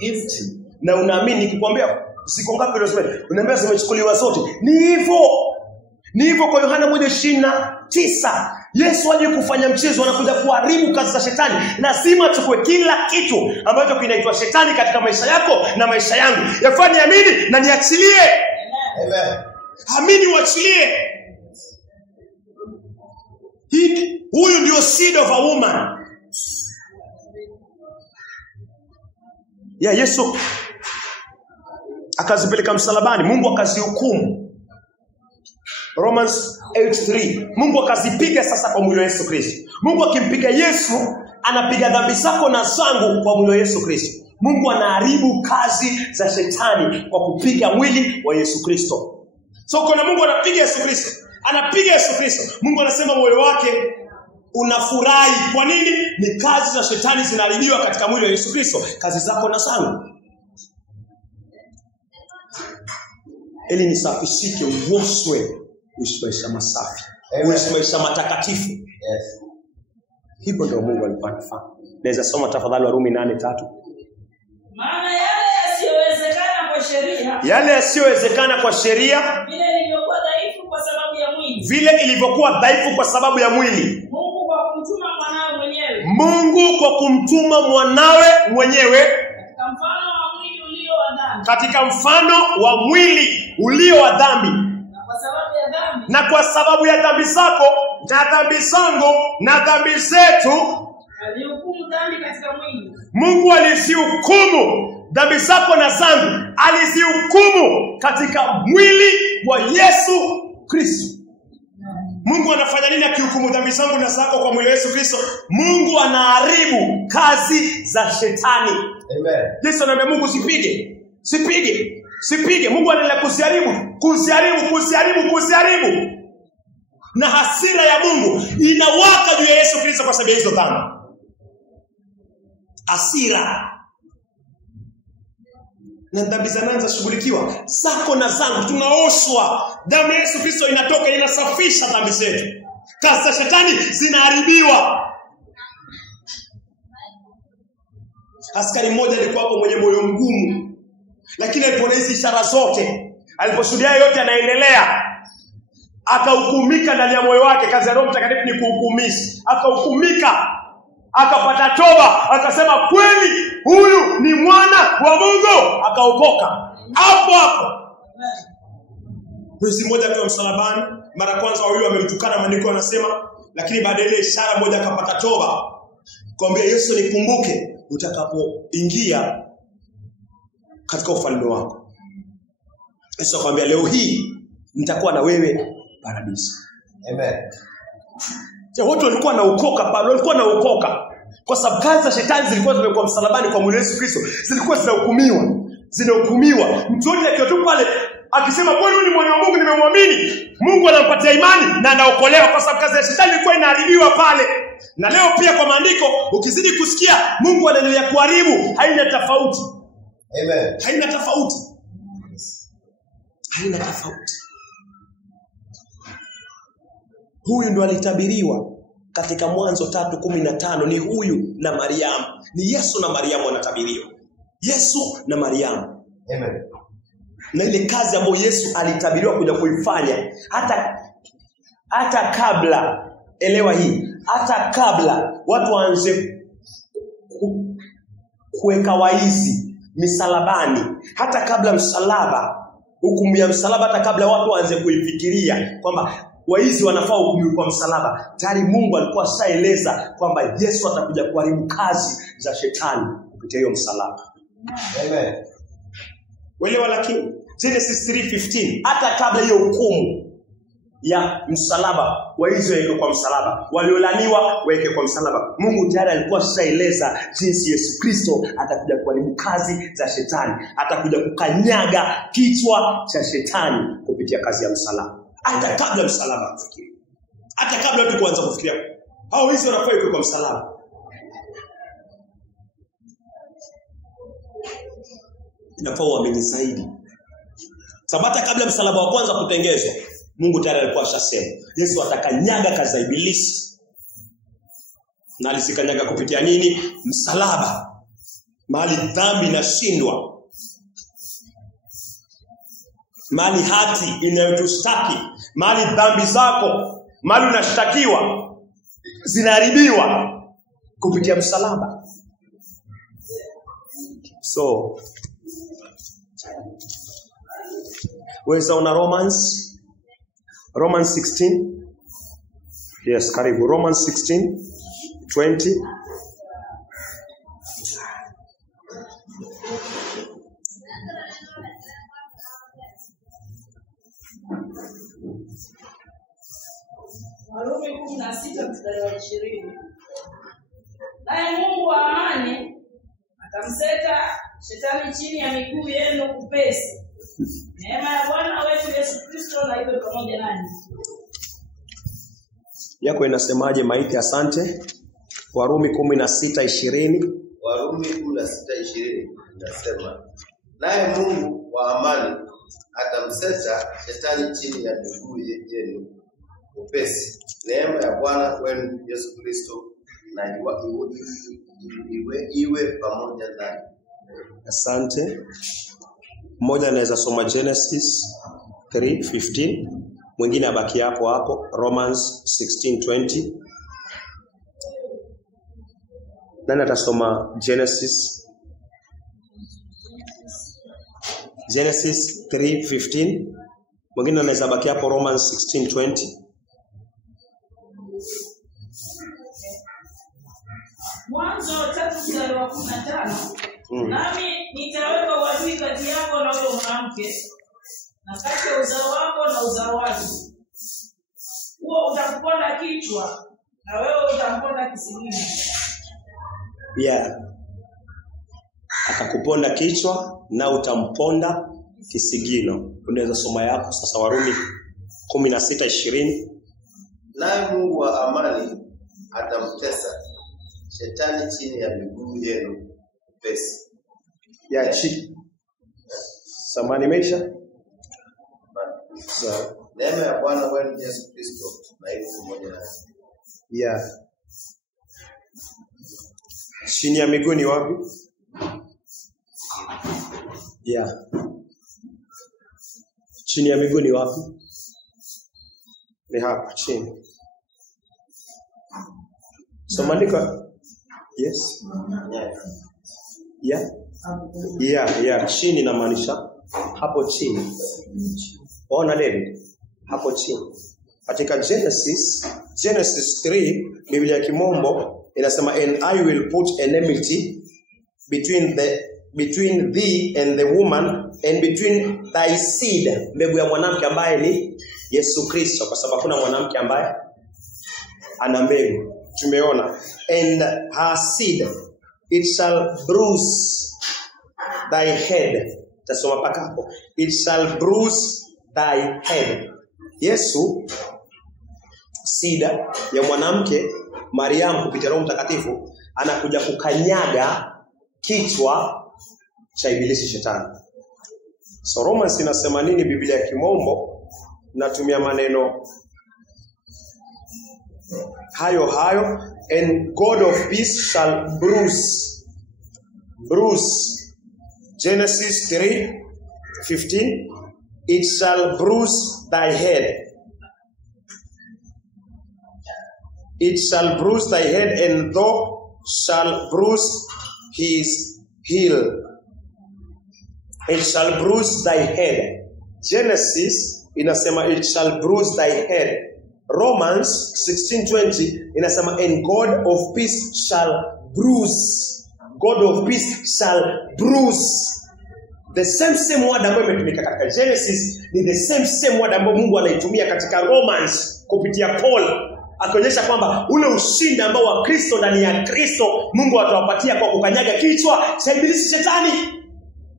empty. Na unaamini nikikwambia ziko ngapi rosemary? Unaambia zimechukuliwa zote. Ni hivyo. Ni hivyo kwa Yohana 1:29. Yesu aje kufanya mchezo, anakuja kuharibu kazi za shetani. Lazima achukue kila kitu ambacho kinaitwa shetani katika maisha yako na maisha yangu. Yafanye amini na niachilie. Amen. Amini uachilie. Huyu ndio seed of a woman. Ya Yesu akazipeleka msalabani, Mungu akazihukumu. Romans 8:3. Mungu akazipiga sasa kwa mwili wa Yesu Kristo. Mungu akimpiga Yesu, anapiga dhambi zako na zangu kwa mwili wa Yesu Kristo. Mungu anaharibu kazi za shetani kwa kupiga mwili wa Yesu Kristo. So kuna Mungu anapiga Yesu Kristo. Anapiga Yesu Kristo. Mungu anasema moyo wake unafurahi. Kwa nini? Ni kazi za shetani zinaharibiwa katika mwili wa Yesu Kristo. Kazi zako na zangu. Ili nisafishike, uoshwe, uishi maisha masafi, uishi maisha matakatifu. Yes. Hivyo ndio Mungu alikuwa anafanya. Naweza soma tafadhali Warumi 8:3. Maana yale yasiyowezekana kwa sheria, Yale yasiyowezekana kwa sheria, vile ilivyokuwa dhaifu kwa sababu ya mwili, vile ilivyokuwa dhaifu kwa sababu ya mwili, Mungu kwa kumtuma mwanawe mwenyewe, Mungu kwa kumtuma mwanawe mwenyewe katika mfano wa mwili ulio wa dhambi, katika mfano wa mwili ulio wa dhambi, na kwa sababu ya dhambi, na kwa sababu ya dhambi zako na dhambi zangu na dhambi zetu, alihukumu dhambi katika mwili. Mungu alizihukumu dhambi zako na zangu, alizihukumu katika mwili wa Yesu Kristo. Mungu anafanya nini akihukumu dhambi zangu na zako kwa mwili wa Yesu Kristo? Mungu anaharibu kazi za shetani. Amen. Yesu anamwambia Mungu sipige. Sipige. Sipige. Mungu anaendelea kuziharibu. Na hasira ya Mungu inawaka juu ya Yesu Kristo kwa sababu ya hizo dhambi. Hasira. Na dhambi zinaanza shughulikiwa. Zako na zangu tunaoshwa. Damu ya Yesu Kristo inatoka, inasafisha dhambi zetu. Kazi za shetani zinaharibiwa. Askari mmoja alikuwa hapo mwenye moyo mgumu. Lakini alipoona hizi ishara zote, aliposhuhudia yote yanaendelea, akahukumika ndani ya moyo wake. Kazi ya Roho Mtakatifu ni kuhukumisha. Akahukumika. Akapata toba, akasema kweli huyu ni mwana wa Mungu, akaokoka. Hapo. Mwezi mmoja kwa msalabani, mara kwanza wawili wamemtukana, maandiko yanasema, lakini baada ile ishara moja akapata toba. Kwambia Yesu nikumbuke utakapoingia katika ufalme wako. Yesu akamwambia leo hii nitakuwa na wewe paradiso. Amen. Watu walikuwa naokoka pale, walikuwa naokoka kwa sababu kazi za shetani zilikuwa zimekuwa msalabani kwa mwili Yesu Kristo, zilikuwa zinahukumiwa. Mtu yote akiwa tu pale akisema Bwana ni mwana wa Mungu, nimemwamini, Mungu anampatia imani na anaokolewa, kwa sababu kazi ya shetani ilikuwa inaharibiwa pale. Na leo pia kwa maandiko ukizidi kusikia Mungu anaendelea kuharibu, haina tofauti. Amen. Haina tofauti. Haina tofauti. Huyu ndo alitabiriwa katika Mwanzo 3:15, ni huyu na Mariamu. Ni Yesu na Mariamu wanatabiriwa. Yesu na Mariamu. Amen. Na ile kazi ambayo Yesu alitabiriwa kuja kuifanya hata kabla, elewa hii, hata kabla watu waanze kuweka waizi misalabani, hata kabla msalaba, hukumu ya msalaba, hata kabla watu waanze kuifikiria kwamba waizi wanafaa hukumiwe kwa msalaba, tayari Mungu alikuwa ashaeleza kwamba Yesu atakuja kuharibu kazi za shetani kupitia hiyo msalaba. Amen. Welewa. Lakini Genesis 3:15, hata kabla hiyo hukumu ya msalaba, waizi waweke kwa msalaba, waliolaniwa waweke kwa msalaba, Mungu tayari alikuwa ashaeleza jinsi Yesu Kristo atakuja kuharibu kazi za shetani, atakuja kukanyaga kichwa cha shetani kupitia kazi ya msalaba. Hata kabla msalaba kufikiria, hata kabla watu kuanza kufikiria hao hizo wanafaa iko kwa msalaba. Inafaa uamini zaidi, sababu hata kabla msalaba wa kwanza kutengezwa, Mungu tayari alikuwa ashasema Yesu atakanyaga kazi za ibilisi. Na alizikanyaga kupitia nini? Msalaba. Mahali dhambi inashindwa, mahali haki inayotustaki, mahali dhambi zako, mahali unashtakiwa zinaharibiwa kupitia msalaba. So where's on Romans 16? Yes, karibu. Romans 16:20. Warumi 16:20. Naye Mungu wa amani akamseta shetani chini ya miguu yenu upesi. Neema ya Bwana wetu Yesu Kristo na iwe pamoja nanyi. Yako inasemaje maiti? Asante. Warumi 16:20. Warumi 16:20 inasema, naye Mungu wa amani atamseta shetani chini ya miguu yenu upesi. Neema ya Bwana wenu Yesu Kristo na iwe pamoja nanyi. Asante. Mmoja anaweza soma Genesis 3:15, mwingine abaki hapo Romans 16:20. Nani atasoma Genesis 3:15, mwingine anaweza baki hapo Romans 16:20. Mwanzo 3:15. Nami nitaweka uadui kati yako na huyo mwanamke, na kati ya uzao wako na uzao wake. Huo utakuponda kichwa na wewe utamponda kisigino. Yeah. Atakuponda kichwa na utamponda kisigino. Unaweza soma yako sasa Warumi 16:20. Naye Mungu wa amani atamtesa shetani chini ya miguu yenu upesi. Ya samani meisha. So, neema ya Bwana wetu Yesu Kristo na iwe pamoja nanyi. Yeah. Chini ya miguu ni wapi? Yeah. Chini ya miguu ni wapi? Ni hapa chini. So maandiko, yes. Yeah. Chini na maanisha hapo chini. Ona David, hapo chini. Katika Genesis 3, Biblia ya Kimombo inasema, and I will put enmity between thee and the woman and between thy seed, mbegu ya mwanamke ambaye ni Yesu Kristo, kwa sababu kuna mwanamke ambaye ana mbegu. Tumeona. And her seed, it shall bruise thy head. Tasoma paka hapo. It shall bruise thy head. Yesu, sida ya mwanamke Mariamu kupitia Roho Mtakatifu anakuja kukanyaga kichwa cha ibilisi shetani. So Romans inasema nini Biblia ya Kimombo? Natumia maneno hayo and God of peace shall bruise. Genesis 3:15, it shall bruise thy head. It shall bruise thy head, and thou shall bruise his heel. It shall bruise thy head. Genesis inasema it shall bruise thy head. Romans 16:20 inasema and God of peace shall bruise. God of peace shall bruise. The same word ambayo imetumika katika Genesis ni the same word ambayo Mungu anaitumia katika Romans kupitia Paul, akionyesha kwamba ule ushindi ambao wa Kristo ndani ya Kristo Mungu atawapatia kwa kukanyaga kichwa cha ibilisi shetani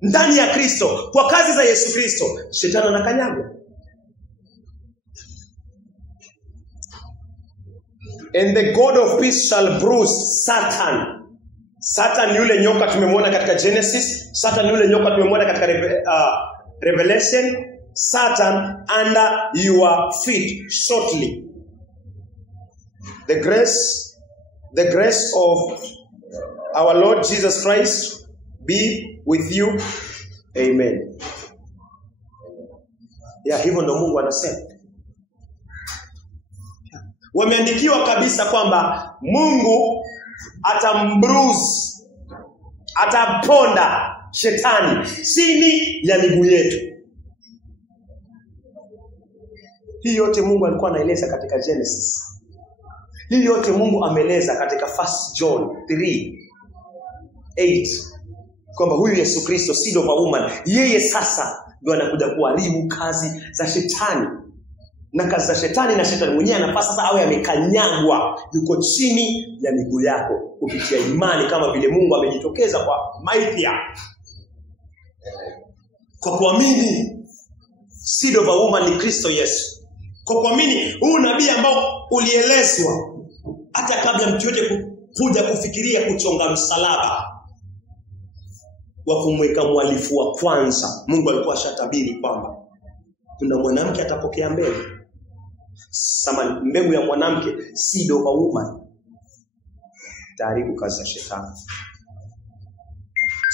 ndani ya Kristo. Kwa kazi za Yesu Kristo shetani anakanyagwa. And the God of peace shall bruise Satan. Satan yule nyoka tumemwona katika Genesis, Satan yule nyoka tumemwona katika Revelation. Satan under your feet shortly. The grace of our Lord Jesus Christ be with you. Amen. Ya hivyo ndo Mungu anasema. Wameandikiwa kabisa kwamba Mungu atambruise, ataponda shetani chini ya miguu yetu. Hii yote Mungu alikuwa anaeleza katika Genesis. Hii yote Mungu ameeleza katika 1 John 3:8 kwamba huyu Yesu Kristo, seed of a woman, yeye sasa ndio anakuja kuharibu kazi za shetani. Na kazi za shetani na shetani mwenyewe anapasa sasa awe amekanyagwa, yuko chini ya miguu yako kupitia imani, kama vile Mungu amejitokeza kwa Maithia. Kwa kuamini seed of a woman ni Kristo Yesu. Kwa kuamini huu nabii ambao ulielezwa hata kabla mtu yote kuja kufikiria kuchonga msalaba wa kumweka mwalifu wa kwanza, Mungu alikuwa ashatabiri kwamba kuna mwanamke atapokea mbegu. Sama mbegu ya mwanamke, seed of a woman, taharibu kazi za shetani.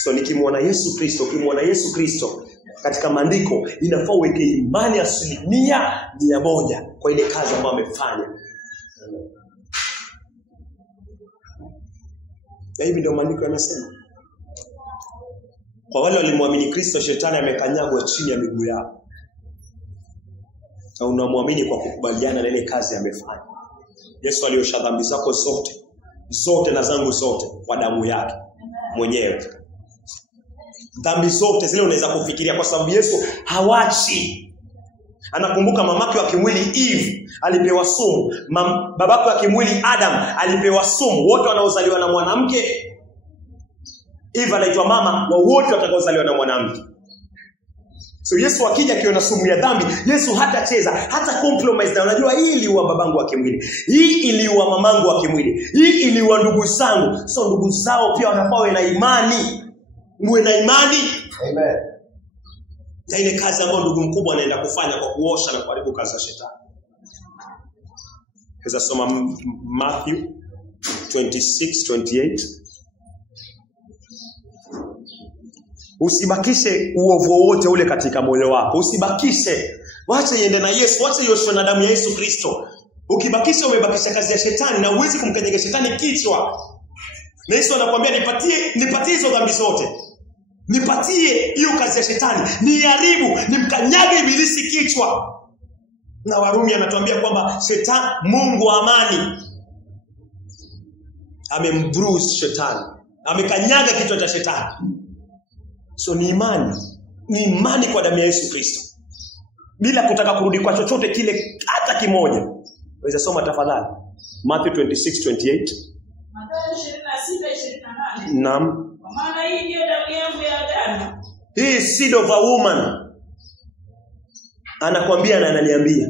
So nikimwona Yesu Kristo katika maandiko, inafaa uweke imani 100% kwa ile kazi ambayo amefanya. Na hivi ndio maandiko yanasema. Kwa wale walimwamini Kristo, shetani amekanyagwa chini ya miguu yao. Na unamwamini kwa kukubaliana na ile kazi amefanya. Yesu aliosha dhambi zako zote na zangu zote kwa damu yake mwenyewe. Dhambi zote zile unaweza kufikiria, kwa sababu Yesu hawachi. Anakumbuka mamake wa kimwili Eve alipewa sumu, babake wa kimwili Adam alipewa sumu. Wote wanaozaliwa na mwanamke, Eve anaitwa mama wa wote watakaozaliwa na mwanamke. So Yesu akija akiona sumu ya dhambi, Yesu hatacheza, hata compromise. Na unajua hii iliua babangu wa kimwili, hii iliua mamangu wa kimwili, hii iliua ndugu zangu. So ndugu zao pia wanafaa wawe na imani. Muwe na imani. Amen. Na ile kazi ambayo ndugu mkubwa anaenda kufanya kwa kuosha na kuharibu kazi za shetani. Keza soma Matthew 26:28. Usibakishe uovu wote ule katika moyo wako. Usibakishe. Wacha iende na Yesu, wacha yoshwe na damu ya Yesu Kristo. Ukibakisha umebakisha kazi ya shetani, na uwezi kumkanyaga shetani kichwa. Na Yesu anakuambia nipatie hizo dhambi zote. Nipatie hiyo kazi ya shetani, niharibu, nimkanyage ibilisi kichwa. Na Warumi anatuambia kwamba shetani, Mungu wa amani, amembruise shetani, amekanyaga kichwa cha shetani. So ni imani kwa damu ya Yesu Kristo, bila kutaka kurudi kwa chochote kile hata kimoja. Waweza soma tafadhali Matthew 26:28. Mathayo 26:28. Naam. Kwa maana hii ndio damu yangu ya agano. Hii seed of a woman. Anakuambia na ananiambia.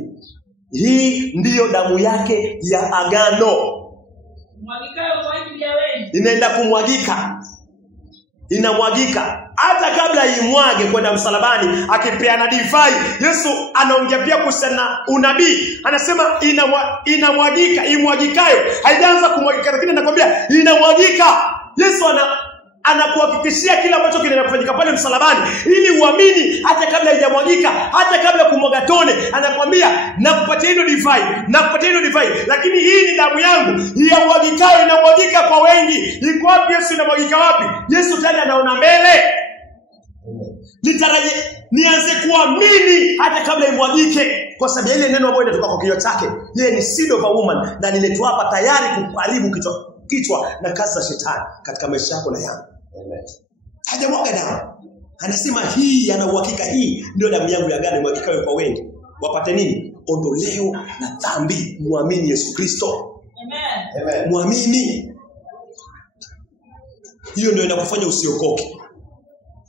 Hii ndiyo damu yake ya agano. Mwagikayo kwa ajili ya wengi. Inaenda kumwagika. Inamwagika. Hata kabla imwage kwenda msalabani akipeana divai, Yesu anaongea pia kuhusiana unabii. Anasema inamwagika, imwagikayo. Haijaanza kumwagika lakini anakuambia inamwagika. Yesu anakuhakikishia kila ambacho kinaenda kufanyika pale msalabani ili uamini hata kabla haijamwagika, hata kabla kumwaga tone. Anakuambia nakupatia hilo divai, nakupatia hilo divai, lakini hii ni damu yangu inamwagikayo, inamwagika kwa wengi. Iko wapi Yesu? Inamwagika wapi? Yesu tayari anaona mbele. Nitaraje nianze kuamini hata kabla imwagike, kwa sababu ile neno ambalo linatoka kwa kinywa chake, yeye ni seed of a woman, na niletwa hapa tayari kuharibu kichwa na kazi za shetani katika maisha yako na yangu. Amen. Hajamwaga damu. Anasema hii ana uhakika, hii ndio damu yangu ya agano imwagikayo kwa wengi. Wapate nini? Ondoleo la dhambi. Muamini Yesu Kristo. Amen. Amen. Muamini. Hiyo ndio inakufanya usiokoke.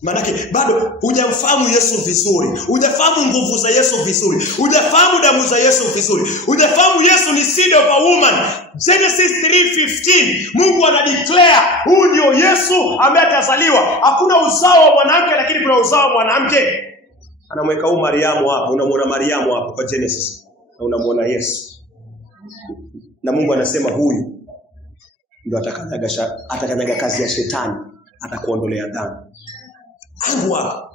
Manake bado hujamfahamu Yesu vizuri. Hujafahamu nguvu za Yesu vizuri. Hujafahamu damu za Yesu vizuri. Hujafahamu Yesu ni seed of a woman. Genesis 3:15. Mungu anadeclare huyu ndio Yesu ambaye atazaliwa. Hakuna uzao wa mwanamke lakini kuna uzao wa mwanamke. Anamweka huyu Mariamu hapa. Unamwona Mariamu hapa kwa Genesis. Na unamwona Yesu. Na Mungu anasema huyu ndio atakanyaga kazi ya shetani, atakuondolea dhambi. Angu hapa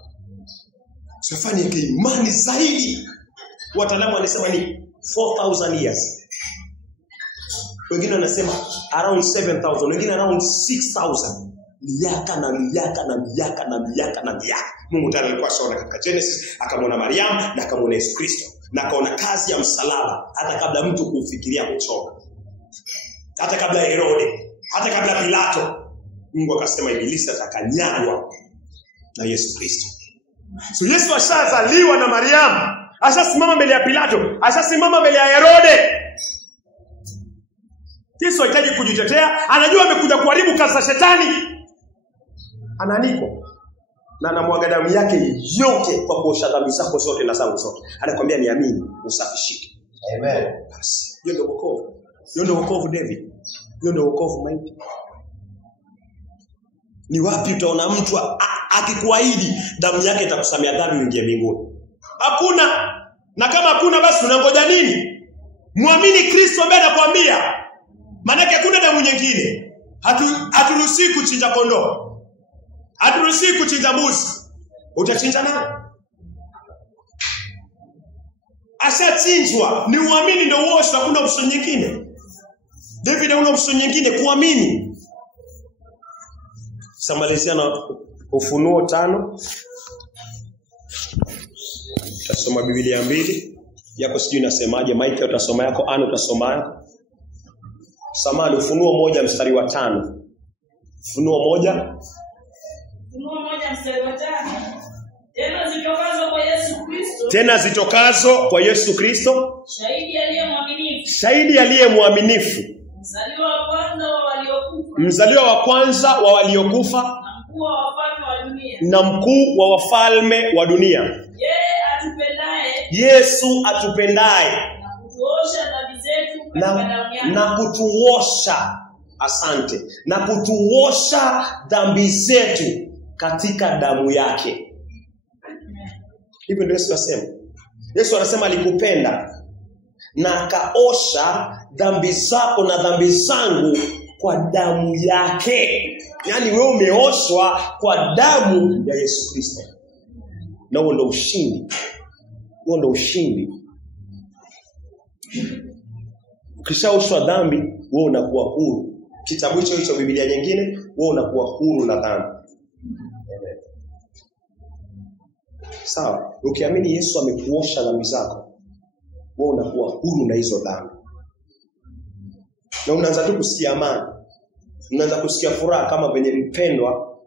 safari yake imani zaidi. Wataalamu wanasema ni 4,000 years. Wengine wanasema around 7,000, wengine around 6,000. Miaka na miaka na miaka na miaka na miaka. Mungu tayari alikuwa ashaona katika Genesis, akamwona Mariamu na akamwona Yesu Kristo, na akaona kazi ya msalaba hata kabla mtu kufikiria kuchoka. Hata kabla Herode, hata kabla Pilato, Mungu akasema ibilisi atakanyagwa na Yesu Kristo. So Yesu ashazaliwa na Mariamu, ashasimama mbele ya Pilato, ashasimama mbele ya Herode. Yesu hahitaji kujitetea, anajua amekuja kuharibu kazi za shetani. Anaandikwa na anamwaga damu yake yote kwa kuosha dhambi zako zote na zangu zote. Anakuambia niamini, usafishike. Amen. Basi hiyo ndio wokovu. Hiyo ndio wokovu David. Hiyo ndio wokovu maiti. Ni wapi utaona mtu akikuahidi damu yake itakusamea dhambi uingie mbinguni? Hakuna. Na kama hakuna basi unangoja nini? Muamini Kristo ambaye anakuambia. Maana hakuna damu nyingine. Haturuhusi kuchinja kondoo. Haturuhusi kuchinja mbuzi. Utachinja nani? Ashachinjwa. Ni uamini ndio uosho, hakuna option nyingine. David hauna option nyingine, kuamini. Samalizia na Ufunuo 5. Utasoma Biblia 2. Yako sijui nasemaje, Mike utasoma yako, Anu utasoma yako. Samahani, Ufunuo 1 mstari wa 5. Ufunuo 1 mstari wa 5. Tena zitokazo kwa Yesu Kristo. Tena zitokazo kwa Yesu Kristo. Shahidi aliye mwaminifu. Shahidi aliye mwaminifu. Mzaliwa wa kwanza wa waliokufa. Mzaliwa wa kwanza wa waliokufa. Na mkuu wa wafalme wa dunia. Na mkuu wa wafalme wa dunia. Yeye atupendaye. Yesu atupendaye. Na kutuosha dhambi zetu katika damu yake. Na kutuosha. Asante. Na kutuosha dhambi zetu katika damu yake. Hivyo ndio Yesu anasema. Yesu anasema alikupenda na akaosha dhambi zako na dhambi zangu kwa damu yake. Yaani wewe umeoshwa kwa damu ya Yesu Kristo. Na huo ndio ushindi. Huo ndio ushindi. Ukishaoshwa dhambi, wewe unakuwa huru. Kitabu hicho Biblia nyingine, wewe unakuwa huru na dhambi. Sawa, ukiamini Yesu amekuosha dhambi zako, wewe unakuwa huru na hizo dhambi. Na unaanza tu kusikia amani. Unaanza kusikia furaha kama venye mpendwa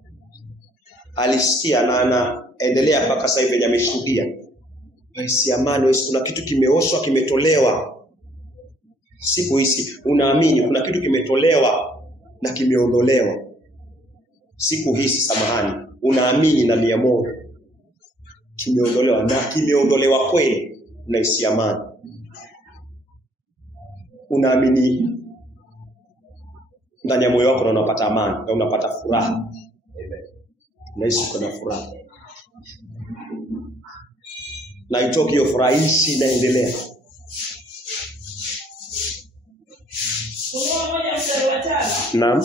alisikia na anaendelea mpaka sasa hivi ameshuhudia. Basi amani, Yesu kuna kitu kimeoshwa, kimetolewa. Siku hizi unaamini kuna kitu kimetolewa na kimeondolewa. Siku hizi samahani, unaamini na 100 kimeondolewa na kimeondolewa kweli, unahisi amani. Unaamini ndani ya moyo wako na unapata amani na unapata furaha. Amen. Unaishi kuna furaha. Na itoki hiyo furaha ishi inaendelea. Naam.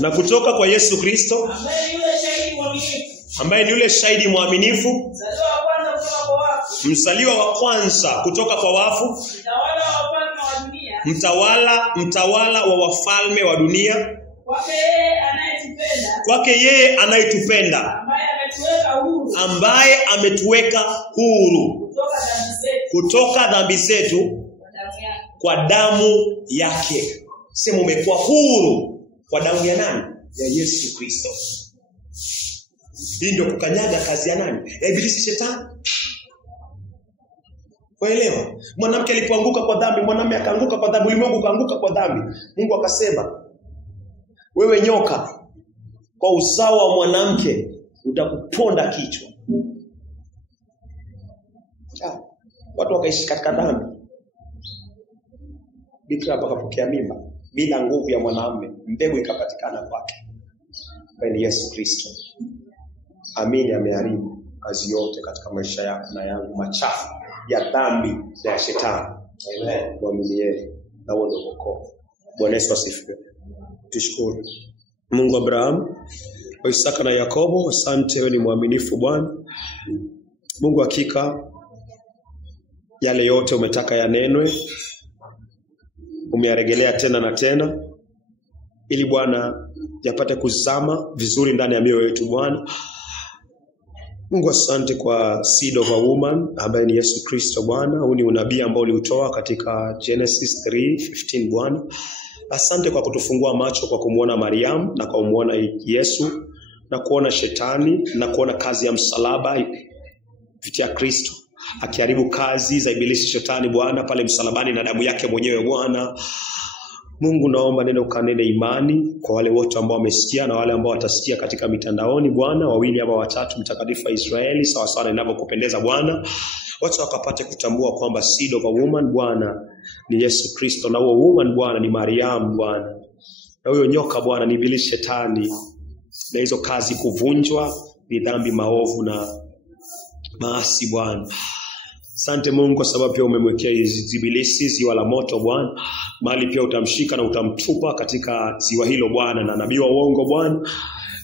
Na kutoka kwa Yesu Kristo ambaye ni yule shahidi mwaminifu, mzaliwa wa kwanza kutoka kwa wafu, mtawala wa wafalme wa dunia, kwake yeye anayetupenda, ambaye ametuweka huru kutoka dhambi zetu kwa damu yake. Sema umekuwa huru kwa damu ya nani? Ya Yesu Kristo. Hii ndio kukanyaga kazi ya nani? Ya Ibilisi, shetani. Waelewa? Mwanamke alipoanguka kwa dhambi, mwanamume akaanguka kwa dhambi, ulimwengu ukaanguka kwa dhambi. Mungu akasema, wewe nyoka, kwa uzao wa mwanamke utakuponda kichwa. Watu wakaishi katika dhambi. Bikira akapokea mimba bila nguvu ya mwanamume, mbegu ikapatikana kwake. Bali Yesu Kristo. Amini ameharibu kazi yote katika maisha yako na yangu machafu ya dhambi na ya shetani. Amen. Muamini yeye na uone wokovu. Bwana Yesu asifiwe. Tushukuru Mungu wa Abraham, wa Isaka na Yakobo. Asante, wewe ni mwaminifu Bwana. Mungu, hakika yale yote umetaka yanenwe umeyarejelea tena na tena, ili Bwana yapate kuzama vizuri ndani ya mioyo yetu Bwana. Mungu, asante kwa seed of a woman ambaye ni Yesu Kristo Bwana. Huu ni unabii ambao uliutoa katika Genesis 3:15 Bwana. Asante kwa kutufungua macho kwa kumuona Mariam na kwa kumuona Yesu na kuona shetani na kuona kazi ya msalaba kupitia Kristo akiharibu kazi za Ibilisi shetani Bwana pale msalabani na damu yake mwenyewe Bwana. Mungu, naomba neno kanene imani kwa wale wote ambao wamesikia na wale ambao watasikia katika mitandaoni Bwana, 2 ama 3 mtakatifu wa Israeli sawa sawa inavyokupendeza Bwana. Watu wakapate kutambua kwamba seed of a woman Bwana ni Yesu Kristo, na huo woman Bwana ni Mariam Bwana, na huyo nyoka Bwana ni Ibilisi shetani, na hizo kazi kuvunjwa ni dhambi maovu na maasi Bwana. Asante Mungu kwa sababu pia umemwekea Ibilisi ziwa la moto Bwana, mahali pia utamshika na utamtupa katika ziwa hilo Bwana, na nabii wa uongo Bwana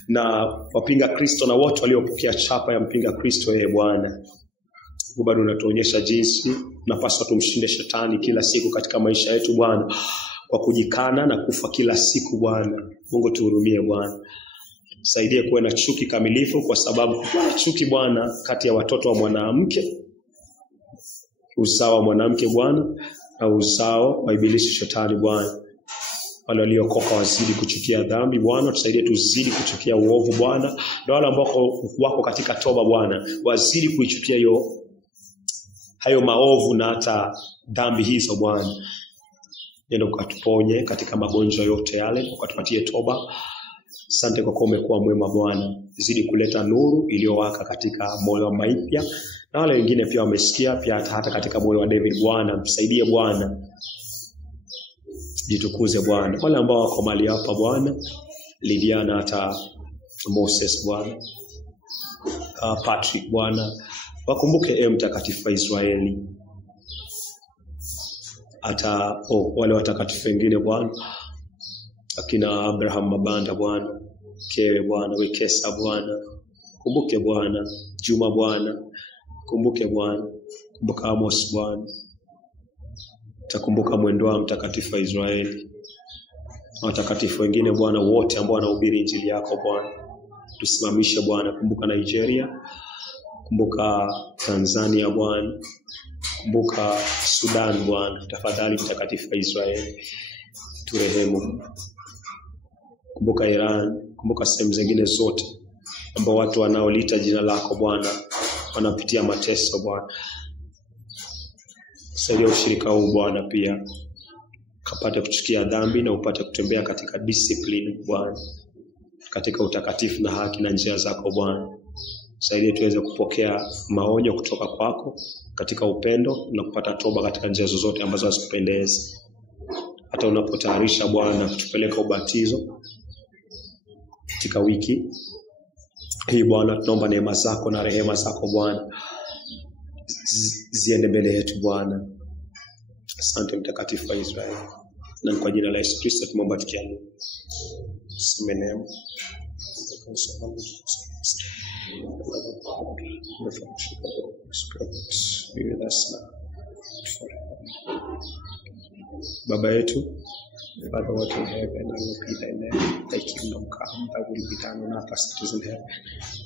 na wapinga Kristo na wote waliopokea chapa ya mpinga Kristo yeye Bwana. Bado unatuonyesha jinsi tunapaswa tumshinde shetani kila siku katika maisha yetu Bwana, kwa kujikana na kufa kila siku Bwana. Mungu tuhurumie Bwana. Saidie kuwe na chuki kamilifu, kwa sababu chuki Bwana kati ya watoto wa mwanamke, uzao wa mwanamke Bwana na uzao wa Ibilisi shetani Bwana. Wale waliokoka wazidi kuchukia dhambi Bwana, tusaidie tuzidi kuchukia uovu Bwana, na wale ambao wako katika toba Bwana wazidi kuichukia hayo maovu na hata dhambi hizo Bwana. Nenda ukatuponye katika magonjwa yote yale, ukatupatie toba. Asante kwa kuwa umekuwa mwema Bwana. Zidi kuleta nuru iliyowaka katika moyo wa Maipia, na wale wengine pia wamesikia pia hata katika moyo wa David Bwana. Msaidie Bwana. Jitukuze Bwana. Wale ambao wako mali hapa Bwana, Lidiana hata Moses Bwana, Patrick Bwana, wakumbuke mtakatifu wa Israeli. Hata wale watakatifu wengine Bwana, akina Abraham Mabanda Bwana, Kewe Bwana, Wekesa Bwana, kumbuke Bwana, Juma Bwana, kumbuke Bwana, kumbuka Amos Bwana, takumbuka mwendo wa mtakatifu wa Israeli. Watakatifu wengine Bwana wote ambao wanahubiri injili yako Bwana, tusimamishe Bwana. Kumbuka Nigeria, kumbuka Tanzania Bwana, kumbuka Sudan Bwana, tafadhali mtakatifu wa Israeli turehemu. Kumbuka Iran, kumbuka sehemu zingine zote ambao watu wanaoliita jina lako Bwana wanapitia mateso Bwana. Saidia ushirika huu Bwana pia kapate kuchukia dhambi na upate kutembea katika discipline Bwana, katika utakatifu na haki na njia zako Bwana. Saidia tuweze kupokea maonyo kutoka kwako katika upendo na kupata toba katika njia zozote ambazo hazikupendezi. Hata unapotayarisha Bwana kutupeleka ubatizo katika wiki hii Bwana, tunaomba neema zako na rehema zako Bwana ziende mbele yetu Bwana. Asante mtakatifu wa Israeli. Na kwa jina la Yesu Kristo tumeomba tukiamini. Amen. Baba yetu, Father what in heaven, hallowed be thy name. Thy kingdom come, thy will be done on earth as it is in heaven.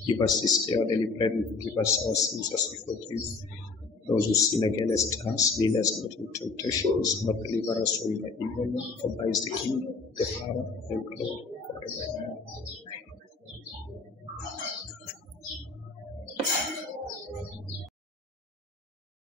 Give us this day our daily bread, and forgive us our sins as we forgive those who sin against us. Lead us not into temptations, but deliver us from the evil one. For thine is the kingdom, the power, and glory forever. Amen.